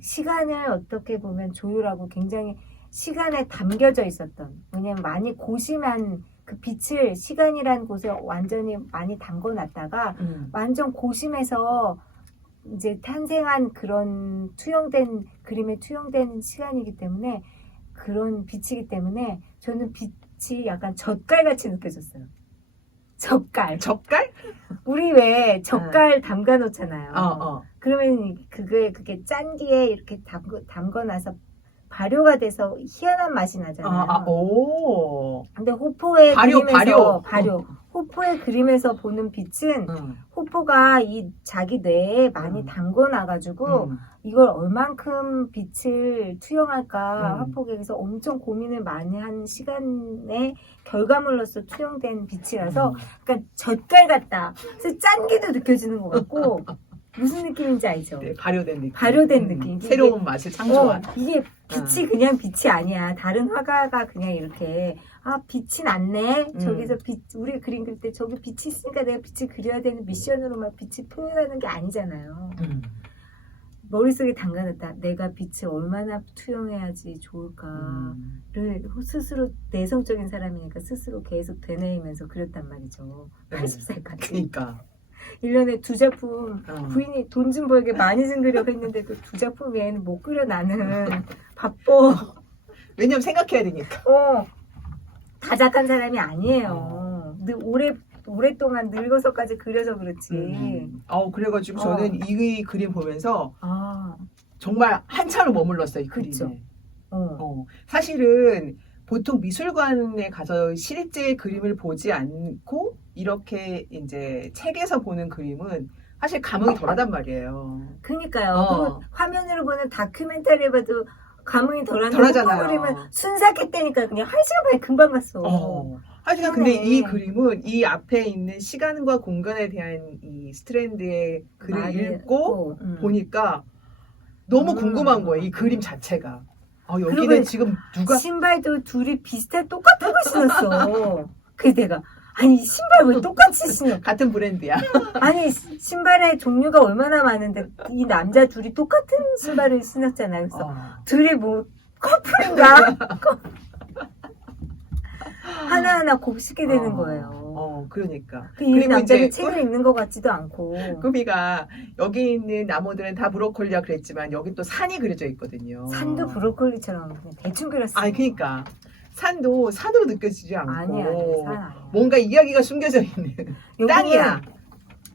시간을 어떻게 보면 조율하고 굉장히 시간에 담겨져 있었던, 왜냐면 많이 고심한 그 빛을 시간이라는 곳에 완전히 많이 담궈놨다가 완전 고심해서 이제 탄생한 그런 그림에 투영된 시간이기 때문에 그런 빛이기 때문에 저는 빛이 약간 젓갈같이 느껴졌어요. 젓갈? 우리 왜 젓갈 담가 놓잖아요. 그러면 그게 짠기에 이렇게 담궈놔서 발효가 돼서 희한한 맛이 나잖아요. 근데 호포의 호포의 그림에서 보는 빛은 호포가 이 자기 뇌에 많이 담궈놔가지고 이걸 얼만큼 빛을 투영할까 화폭에서 엄청 고민을 많이 한 시간의 결과물로서 투영된 빛이라서 약간 젓갈 같다. 그래서 짠기도 느껴지는 것 같고 무슨 느낌인지 알죠? 네, 발효된 느낌. 새로운 맛을 창조한. 이게 빛이 그냥 빛이 아니야. 다른 화가가 그냥 이렇게 빛이 났네. 저기서 우리 그림 그릴 때 저기 빛이 있으니까 내가 빛을 그려야 되는 미션으로 막 빛을 표현하는 게 아니잖아요. 머릿속에 담가놨다. 내가 빛을 얼마나 투영해야지 좋을까를 스스로 내성적인 사람이니까 스스로 계속 되뇌이면서 그렸단 말이죠. 80살까지. 그러니까. 1년에 2작품 부인이 돈 좀 벌게 많이 좀 그려고 했는데도 2작품 외에는 못 그려 나는 바빠. 왜냐면 생각해야 되니까. 다작한 사람이 아니에요. 오랫동안 늙어서까지 그려서 그렇지. 그래가지고 저는 이 그림 보면서 정말 한참을 머물렀어요. 이 그림에. 사실은 보통 미술관에 가서 실제 그림을 보지 않고 이렇게 이제 책에서 보는 그림은 사실 감흥이 덜하단 말이에요. 그러니까요. 그리고 화면으로 보는 다큐멘터리 봐도 감흥이 덜하잖아요. 그림은 순삭했다니까 그냥 1시간 만에 금방 갔어. 하여간 근데 이 그림은 이 앞에 있는 시간과 공간에 대한 이 스트랜드의 글을 읽고 보니까 너무 궁금한 거예요. 이 그림 자체가. 여기는 지금 누가 신발도 둘이 비슷한 똑같은 거 신었어. 그래서 내가 아니 신발 왜 똑같이 신어? 같은 브랜드야. 아니 신발의 종류가 얼마나 많은데 이 남자 둘이 똑같은 신발을 신었잖아요. 그래서 둘이 뭐 커플인가? 하나하나 곱씹게 되는 거예요. 그러니까. 이 남자는 책을 읽는 것 같지도 않고. 꾸미가 여기 있는 나무들은 다 브로콜리라 그랬지만 여기 또 산이 그려져 있거든요. 산도 브로콜리처럼 그냥 대충 그렸어요. 그러니까 산도 산으로 느껴지지 않고 아니야, 산 아니야. 뭔가 이야기가 숨겨져 있는 땅이야.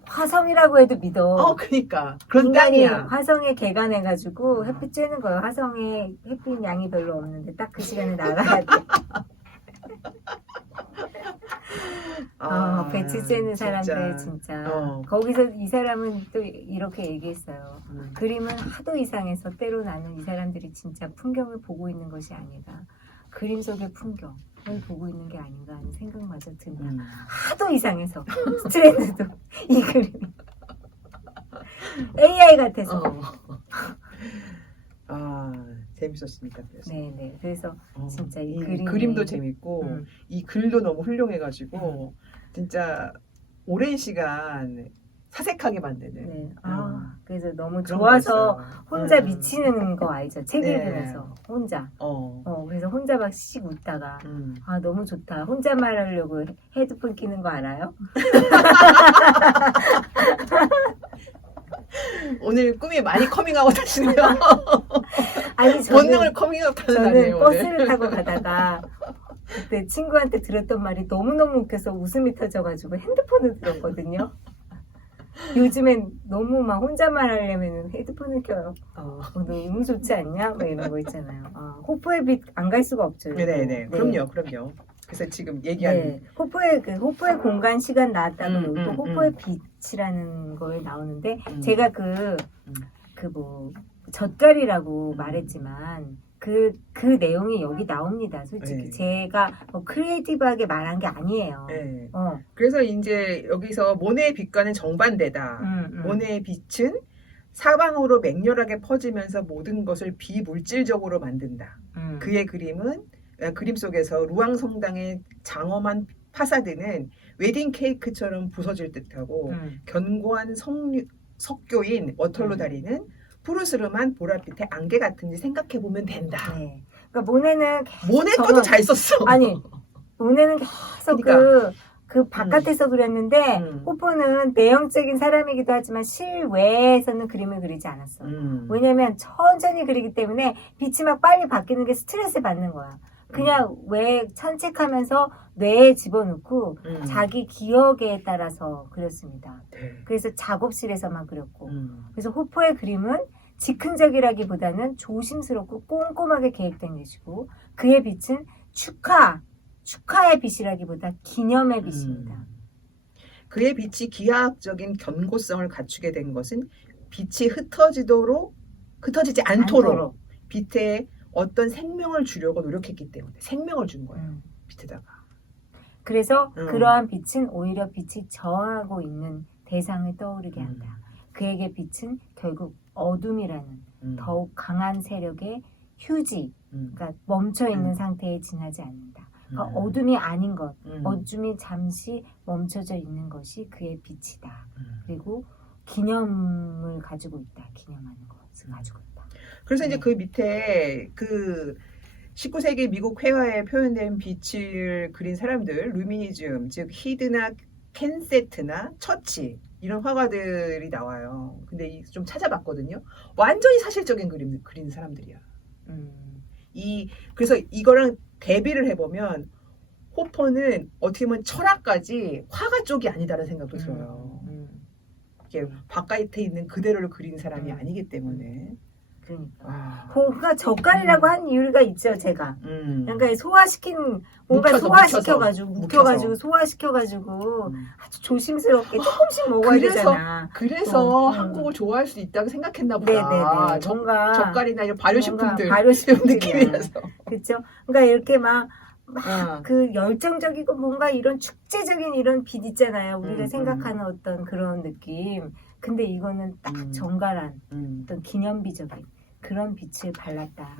화성이라고 해도 믿어. 그러니까 그런 땅이야. 화성에 개간해가지고 햇빛 쬐는 거예요. 화성에 햇빛 양이 별로 없는데 딱 그 시간에 나가야 돼. 배치 쬐는 사람들 진짜. 거기서 이 사람은 또 이렇게 얘기했어요. 그림은 하도 이상해서 때로 나는 이 사람들이 진짜 풍경을 보고 있는 것이 아니다. 그림 속의 풍경을 보고 있는 게 아닌가 하는 생각마저 든다. 하도 이상해서 스트레스도 이 그림 AI 같아서. 재밌었으니까 그래서. 네네. 그래서 진짜 이 그림도 재밌고 이 글도 너무 훌륭해가지고 진짜 오랜 시간 사색하게 만드는. 네. 그래서 너무 좋아서 혼자 미치는 거 알죠? 책 읽으면서 혼자. 그래서 혼자 막 씩 웃다가 너무 좋다. 혼자 말하려고 헤드폰 끼는 거 알아요? 오늘 꿈이 많이 커밍아웃 하시네요. 아니 본능을 커밍아웃 하는 날이에요. 저는 버스를 타고 가다가 그때 친구한테 들었던 말이 너무너무 웃겨서 웃음이 터져가지고 핸드폰을 들었거든요. 요즘엔 너무 막 혼자만 하려면 헤드폰을 껴요. 너무 좋지 않냐? 막 이런 거 있잖아요. 호포의 빛 안 갈 수가 없죠. 네네네. 그럼요. 그래서 지금 얘기하는 호포의 공간 시간 나왔다고 또 호포의 빛이라는 거에 나오는데 제가 뭐 젓갈이라고 말했지만 그 내용이 여기 나옵니다. 솔직히 제가 뭐 크리에이티브하게 말한 게 아니에요. 네. 그래서 이제 여기서 모네의 빛과는 정반대다. 모네의 빛은 사방으로 맹렬하게 퍼지면서 모든 것을 비물질적으로 만든다. 그의 그림 속에서 루앙 성당의 장엄한 파사드는 웨딩 케이크처럼 부서질 듯하고 견고한 석교인 워털로 다리는 푸르스름한 보랏빛의 안개 같은지 생각해보면 된다. 네. 그러니까 모네 것도 잘 썼어. 아니 모네는 계속 그 바깥에서 그렸는데 호포는 내용적인 사람이기도 하지만 실외에서는 그림을 그리지 않았어. 왜냐면 천천히 그리기 때문에 빛이 막 빨리 바뀌는 게 스트레스 받는 거야. 그냥 왜 산책하면서 뇌에 집어넣고 자기 기억에 따라서 그렸습니다. 그래서 작업실에서만 그렸고 그래서 호포의 그림은 즉흥적이라기보다는 조심스럽고 꼼꼼하게 계획된 것이고 그의 빛은 축하의 빛이라기보다 기념의 빛입니다. 그의 빛이 기하학적인 견고성을 갖추게 된 것은 빛이 흩어지지 않도록 빛에 어떤 생명을 주려고 노력했기 때문에 생명을 준 거예요. 빛에다가. 그래서 그러한 빛은 오히려 빛이 저항하고 있는 대상을 떠오르게 한다. 그에게 빛은 결국 어둠이라는 더욱 강한 세력의 휴지, 그러니까 멈춰있는 상태에 지나지 않는다. 그러니까 어둠이 아닌 것, 어둠이 잠시 멈춰져 있는 것이 그의 빛이다. 그리고 기념을 가지고 있다. 기념하는 것을 가지고 있다. 그래서 이제 그 밑에 그 19세기 미국 회화에 표현된 빛을 그린 사람들, 루미니즘, 즉 히드나 켄세트나 처치 이런 화가들이 나와요. 근데 좀 찾아봤거든요. 완전히 사실적인 그림 그리는 사람들이야. 그래서 이거랑 대비를 해보면 호퍼는 어떻게 보면 철학까지 화가 쪽이 아니다라는 생각도 들어요. 이게 바깥에 있는 그대로를 그리는 사람이 아니기 때문에. 그러니까 젓갈이라고 한 이유가 있죠, 제가. 그러니까 묵혀가지고 소화시켜가지고 아주 조심스럽게 조금씩 먹어야 되잖아. 그래서 한국을 좋아할 수 있다고 생각했나 보다. 네네네. 젓갈이나 이런 발효식품들 느낌이라서. 그렇죠. 그러니까 이렇게 그 열정적이고 뭔가 이런 축제적인 이런 빛 있잖아요. 우리가 생각하는 어떤 그런 느낌. 근데 이거는 딱 정갈한 어떤 기념비적인 그런 빛을 발랐다.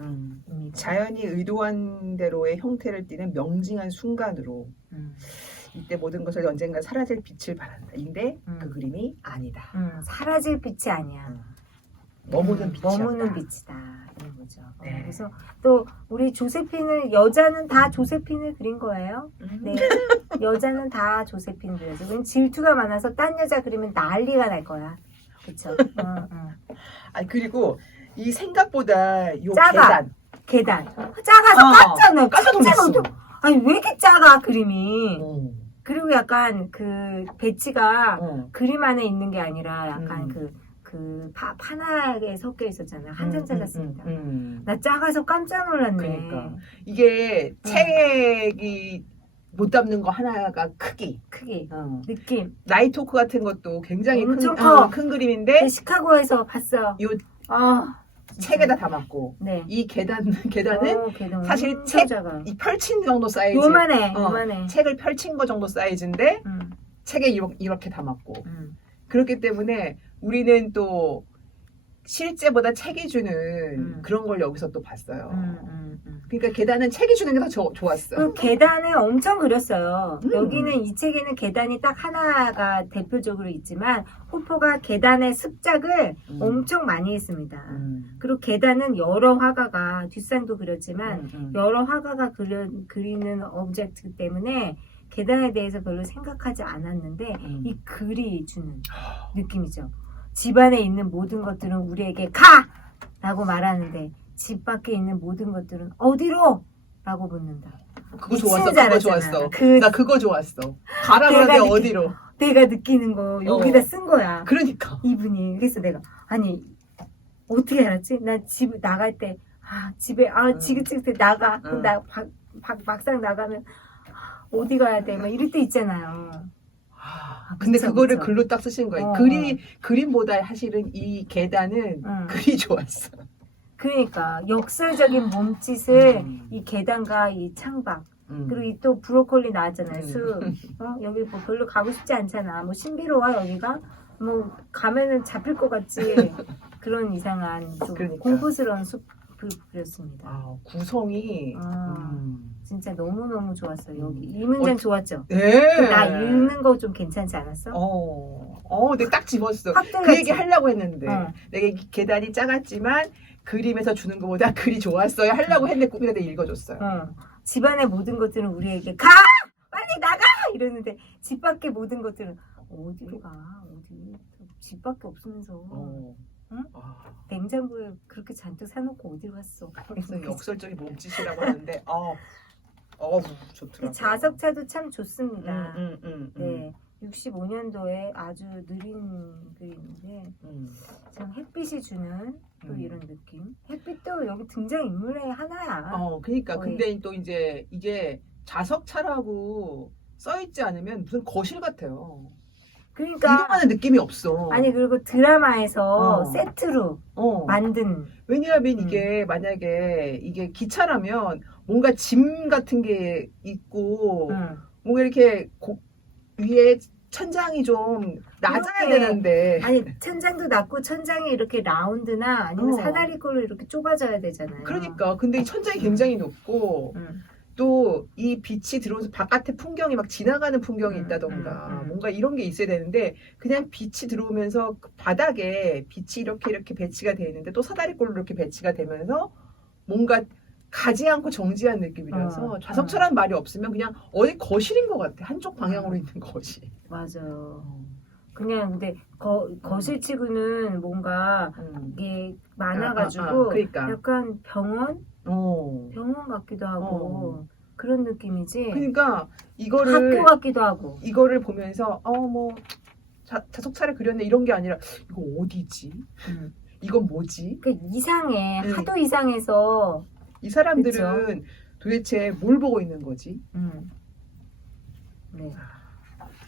자연이 의도한 대로의 형태를 띠는 명징한 순간으로 이때 모든 것을 언젠가 사라질 빛을 발한다. 근데 그 그림이 아니다. 사라질 빛이 아니야. 머무는 빛이다. 머무는 빛이다. 이런 거죠. 네. 그래서 또 우리 조세핀을 여자는 다 조세핀을 그린 거예요. 네. 여자는 다 조세핀을 그려서 질투가 많아서 딴 여자 그리면 난리가 날 거야. 그렇죠. 그리고 이 생각보다 작아. 계단. 작아서 깜짝 놀랐어. 아니 왜 이렇게 작아 그림이. 그리고 약간 그 배치가 그림 안에 있는 게 아니라 약간 파나게 섞여 있었잖아요. 한 장 잘랐습니다. 나 작아서 깜짝 놀랐네. 그러니까. 이게 책이 못 담는 거 하나가 크기. 느낌. 나이토크 같은 것도 굉장히 엄청 큰 그림인데 시카고에서 봤어요. 책에다 담았고 이 계단은 사실 이 펼친 정도 사이즈. 요만해. 책을 펼친 거 정도 사이즈인데 책에 이렇게 담았고 그렇기 때문에 우리는 또 실제보다 책이 주는 그런 걸 여기서 또 봤어요. 음. 그러니까 계단은 책이 주는 게 더 좋았어. 그 계단을 엄청 그렸어요. 여기는 이 책에는 계단이 딱 하나가 대표적으로 있지만 호포가 계단의 습작을 엄청 많이 했습니다. 그리고 계단은 여러 화가가 뒷상도 그렸지만 여러 화가가 그리는 오브젝트 때문에 계단에 대해서 별로 생각하지 않았는데 이 글이 주는 느낌이죠. 집 안에 있는 모든 것들은 우리에게 가! 라고 말하는데 집 밖에 있는 모든 것들은 어디로? 라고 묻는다. 그거 좋았어. 그거 좋았어. 나 그거 좋았어. 가라 그러는데 어디로? 내가 느끼는 거 여기다 쓴 거야. 그러니까. 이분이. 그래서 내가 아니 어떻게 알았지? 나 집 나갈 때 집에 지긋지긋해 나가. 나 막상 나가면 어디 가야 돼? 막 이럴 때 있잖아요. 근데 그쵸, 그거를 그쵸. 글로 딱 쓰신 거예요. 어. 그림보다 사실은 이 계단은 글이 좋았어. 그러니까 역설적인 몸짓을 이 계단과 이 창밖 그리고 이 또 브로콜리 나왔잖아요. 숲. 여기 뭐 별로 가고 싶지 않잖아. 뭐 신비로워 여기가. 뭐 가면은 잡힐 것 같지. 그런 이상한 좀 그러니까. 공포스러운 숲을 그렸습니다. 구성이 진짜 너무너무 좋았어요. 여기 이 문장 좋았죠? 네. 나 읽는 거 좀 괜찮지 않았어? 내가 딱 집었어. 확 그 얘기 들렸지? 하려고 했는데 내가 이 계단이 작았지만 그림에서 주는 것보다 글이 좋았어요 하려고 했는데 꿈이가 내가 읽어줬어요. 집안의 모든 것들은 우리에게 가! 빨리 나가! 이러는데 집 밖의 모든 것들은 어디로 가? 어디? 집 밖에 없으면서 응? 냉장고에 그렇게 잔뜩 사놓고 어디 갔어? 그래서 역설적인 몸짓이라고 하는데 좋더라고요. 자석차도 참 좋습니다. 네. 65년도에 아주 느린 그림인데 참 햇빛이 주는 또 이런 느낌. 햇빛도 여기 등장인물의 하나야. 그러니까 거의. 근데 또 이제 이게 자석차라고 써있지 않으면 무슨 거실 같아요. 그러니까 이동하는 느낌이 없어. 아니 그리고 드라마에서 세트로 만든 왜냐하면 이게 만약에 이게 기차라면 뭔가 짐 같은 게 있고 뭔가 이렇게 위에 천장이 좀 낮아야 이렇게, 되는데 아니 천장도 낮고 천장이 이렇게 라운드나 아니면 사다리꼴로 이렇게 좁아져야 되잖아요. 그러니까 근데 이 천장이 굉장히 높고 또 이 빛이 들어오면서 바깥에 풍경이 막 지나가는 풍경이 있다던가 뭔가 이런 게 있어야 되는데 그냥 빛이 들어오면서 그 바닥에 빛이 이렇게 배치가 되어 있는데 또 사다리꼴로 이렇게 배치가 되면서 뭔가 가지 않고 정지한 느낌이라서 좌석처럼 말이 없으면 그냥 어디 거실인 것 같아. 한쪽 방향으로 있는 거실. 맞아요. 그냥 근데 거실치고는 뭔가 이게 많아가지고 그러니까. 약간 병원 같기도 하고 그런 느낌이지. 그러니까 학교 같기도 하고. 이거를 보면서 뭐 자석차를 그렸네 이런 게 아니라 이거 어디지? 이건 뭐지? 그 이상해. 하도 이상해서. 이 사람들은 도대체 뭘 보고 있는 거지? 네.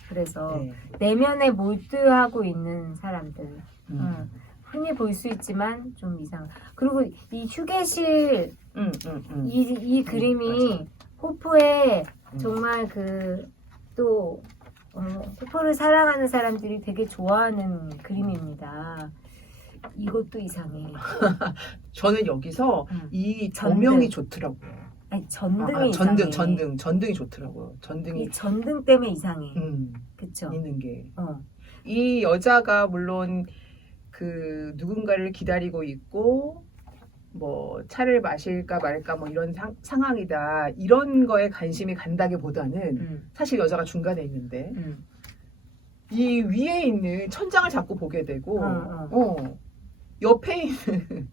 그래서 내면에 몰두하고 있는 사람들. 흔히 볼 수 있지만 좀 이상. 그리고 이 휴게실 이 그림이 호포의 정말 또 호포를 사랑하는 사람들이 되게 좋아하는 그림입니다. 이것도 이상해. 저는 여기서 이 조명이 좋더라고요. 아니 전등이 이상해. 전등이 좋더라고요. 전등이 이 전등 때문에 이상해. 그쵸? 있는 게. 이 여자가 물론 그 누군가를 기다리고 있고 뭐 차를 마실까 말까 뭐 이런 상황이다 이런 거에 관심이 간다기보다는 사실 여자가 중간에 있는데 이 위에 있는 천장을 자꾸 보게 되고 옆에 있는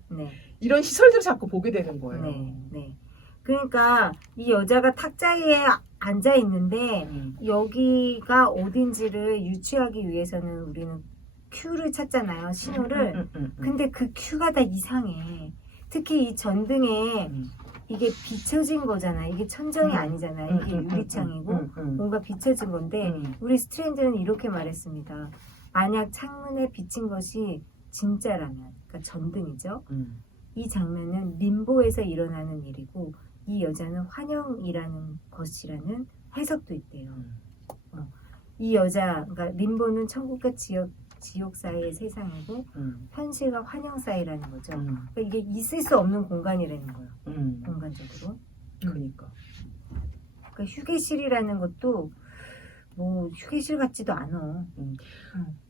이런 시설들을 자꾸 보게 되는 거예요. 네. 그러니까 이 여자가 탁자에 앉아 있는데 여기가 어딘지를 유추하기 위해서는 우리는 큐를 찾잖아요. 신호를. 근데 그 큐가 다 이상해. 특히 이 전등에 이게 비춰진 거잖아. 이게 천정이 아니잖아. 이게 유리창이고 뭔가 비춰진 건데 우리 스트레인드는 이렇게 말했습니다. 만약 창문에 비친 것이 진짜라면, 그러니까 전등이죠. 이 장면은 림보에서 일어나는 일이고 이 여자는 환영이라는 것이라는 해석도 있대요. 이 여자, 그러니까 림보는 천국과 지옥 지옥 사이의 세상이고 현실과 환영 사이라는 거죠. 음. 그러니까 이게 있을 수 없는 공간이라는 거예요. 음. 공간적으로. 그러니까. 그러니까 휴게실이라는 것도 뭐 휴게실 같지도 않아.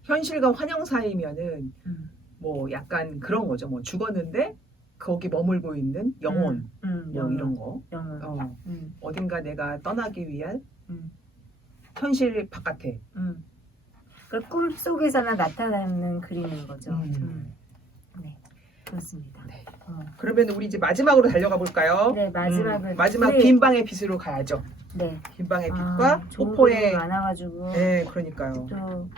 현실과 환영 사이면은 음. 뭐 약간 그런 거죠. 뭐 죽었는데 거기 머물고 있는 영혼, 뭐 영혼. 이런 거. 영혼. 어딘가 내가 떠나기 위한 음. 현실 바깥에. 그러니까 꿈 속에서나 나타나는 그림인 거죠. 음. 네, 그렇습니다. 네. 어. 그러면 우리 이제 마지막으로 달려가 볼까요? 네, 마지막은 마지막 우리- 빈방의 빛으로 가야죠. 네. 빈방의 빛과 좋은 그림이 호포의. 많아가지고 네, 그러니까요. 또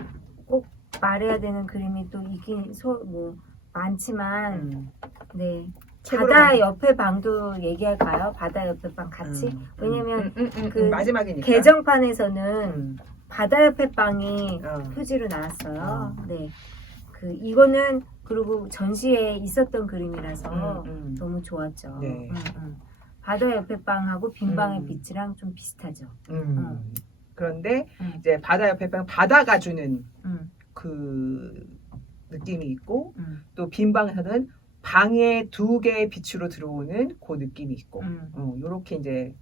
꼭 말해야 되는 그림이 또 있긴 뭐 많지만 음. 네. 책으로 바다 만든- 옆에 방도 얘기할까요? 바다 옆에 방 같이? 왜냐면 그 마지막이니까. 개정판에서는 음. 바다 옆에 방이 표지로 나왔어요. 네. 이거는 그리고 전시에 있었던 그림이라서 너무 좋았죠. 네. 바다 옆에 방하고 빈방의 빛이랑 좀 비슷하죠. 그런데 이제 바다 옆에 방 바다가 주는 그 느낌이 있고 또 빈방에서는 방에 두 개의 빛으로 들어오는 그 느낌이 있고 요렇게 이제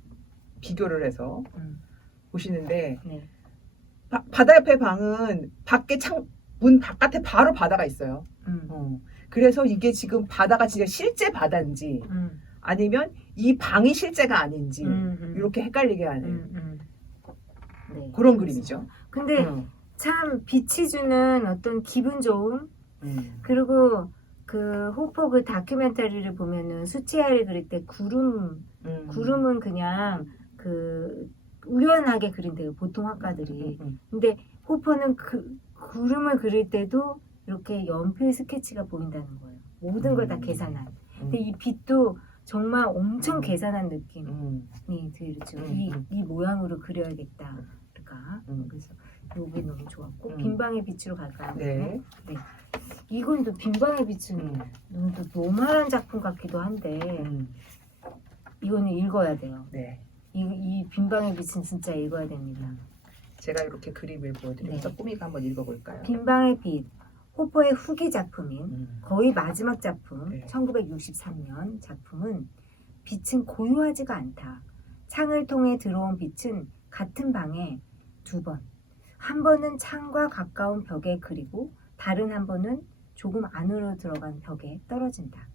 비교를 해서 보시는데 네. 바다 옆에 방은 밖에 문 바깥에 바로 바다가 있어요. 그래서 이게 지금 바다가 진짜 실제 바다인지 아니면 이 방이 실제가 아닌지 이렇게 헷갈리게 하는 네. 그런 그림이죠. 근데 참 빛이 주는 어떤 기분 좋음 그리고 그 호포 그 다큐멘터리를 보면은 수치아를 그릴 때 구름은 그냥 그 우연하게 그린대요 보통 화가들이. 근데 호포는 그 구름을 그릴 때도 이렇게 연필 스케치가 보인다는 거예요. 모든 걸 다 계산한. 근데 이 빛도 정말 엄청 계산한 느낌이 들죠. 이 모양으로 그려야겠다. 그러니까 그래서 이게 너무 좋았고 빈방의 빛으로 갈까요? 네. 네. 이건 또 빈방의 빛은 또 노멀한 작품 같기도 한데 이거는 읽어야 돼요. 네. 이 빈방의 빛은 진짜 읽어야 됩니다. 제가 이렇게 그림을 보여드리면서 꾸미가 한번 읽어볼까요? 빈방의 빛, 호포의 후기 작품인 거의 마지막 작품, 네. 1963년 작품은 빛은 고요하지가 않다. 창을 통해 들어온 빛은 같은 방에 두 번, 한 번은 창과 가까운 벽에 그리고 다른 한 번은 조금 안으로 들어간 벽에 떨어진다.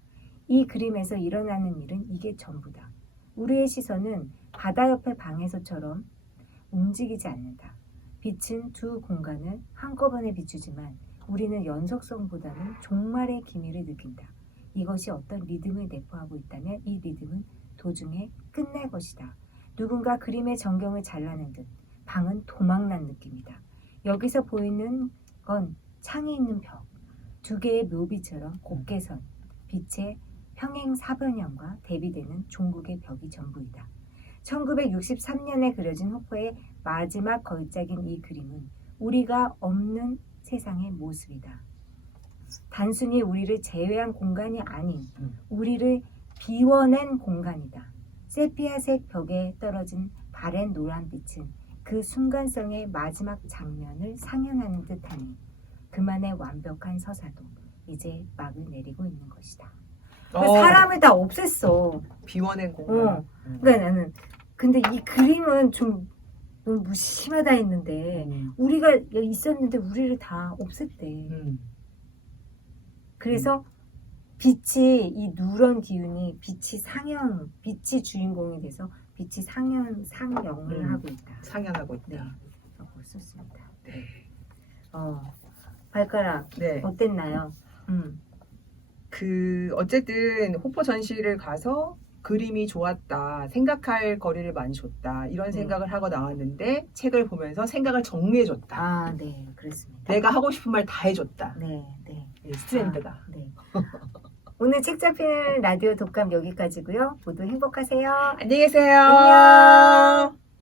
이 그림에서 일어나는 일은 이게 전부다. 우리의 시선은 바다 옆의 방에서처럼 움직이지 않는다. 빛은 두 공간을 한꺼번에 비추지만 우리는 연속성보다는 종말의 기미를 느낀다. 이것이 어떤 리듬을 내포하고 있다면 이 리듬은 도중에 끝날 것이다. 누군가 그림의 전경을 잘라낸 듯 방은 도망난 느낌이다. 여기서 보이는 건 창이 있는 벽, 두 개의 묘비처럼 곱게 선 빛의 평행 사변형과 대비되는 종국의 벽이 전부이다. 1963년에 그려진 호포의 마지막 걸작인 이 그림은 우리가 없는 세상의 모습이다. 단순히 우리를 제외한 공간이 아닌 우리를 비워낸 공간이다. 세피아색 벽에 떨어진 바랜 노란빛은 그 순간성의 마지막 장면을 상연하는 듯하니 그만의 완벽한 서사도 이제 막을 내리고 있는 것이다. 사람을 다 없앴어. 비워낸 공간. 그러니까 나는 근데 이 그림은 좀 너무 무심하다 했는데 우리가 있었는데 우리를 다 없앴대. 그래서 빛이 이 누런 기운이 빛이 주인공이 돼서 빛이 상영을 하고 있다. 상영하고 있다. 네, 라고 썼습니다. 네. 발가락 네. 어땠나요? 어쨌든 호포 전시를 가서 그림이 좋았다, 생각할 거리를 많이 줬다 이런 생각을 하고 나왔는데 책을 보면서 생각을 정리해줬다. 네, 그렇습니다. 내가 하고 싶은 말 다 해줬다. 네. 스트랜드가. 네. 오늘 책 잡히는 라디오 독감 여기까지고요. 모두 행복하세요. 안녕히 계세요. 안녕.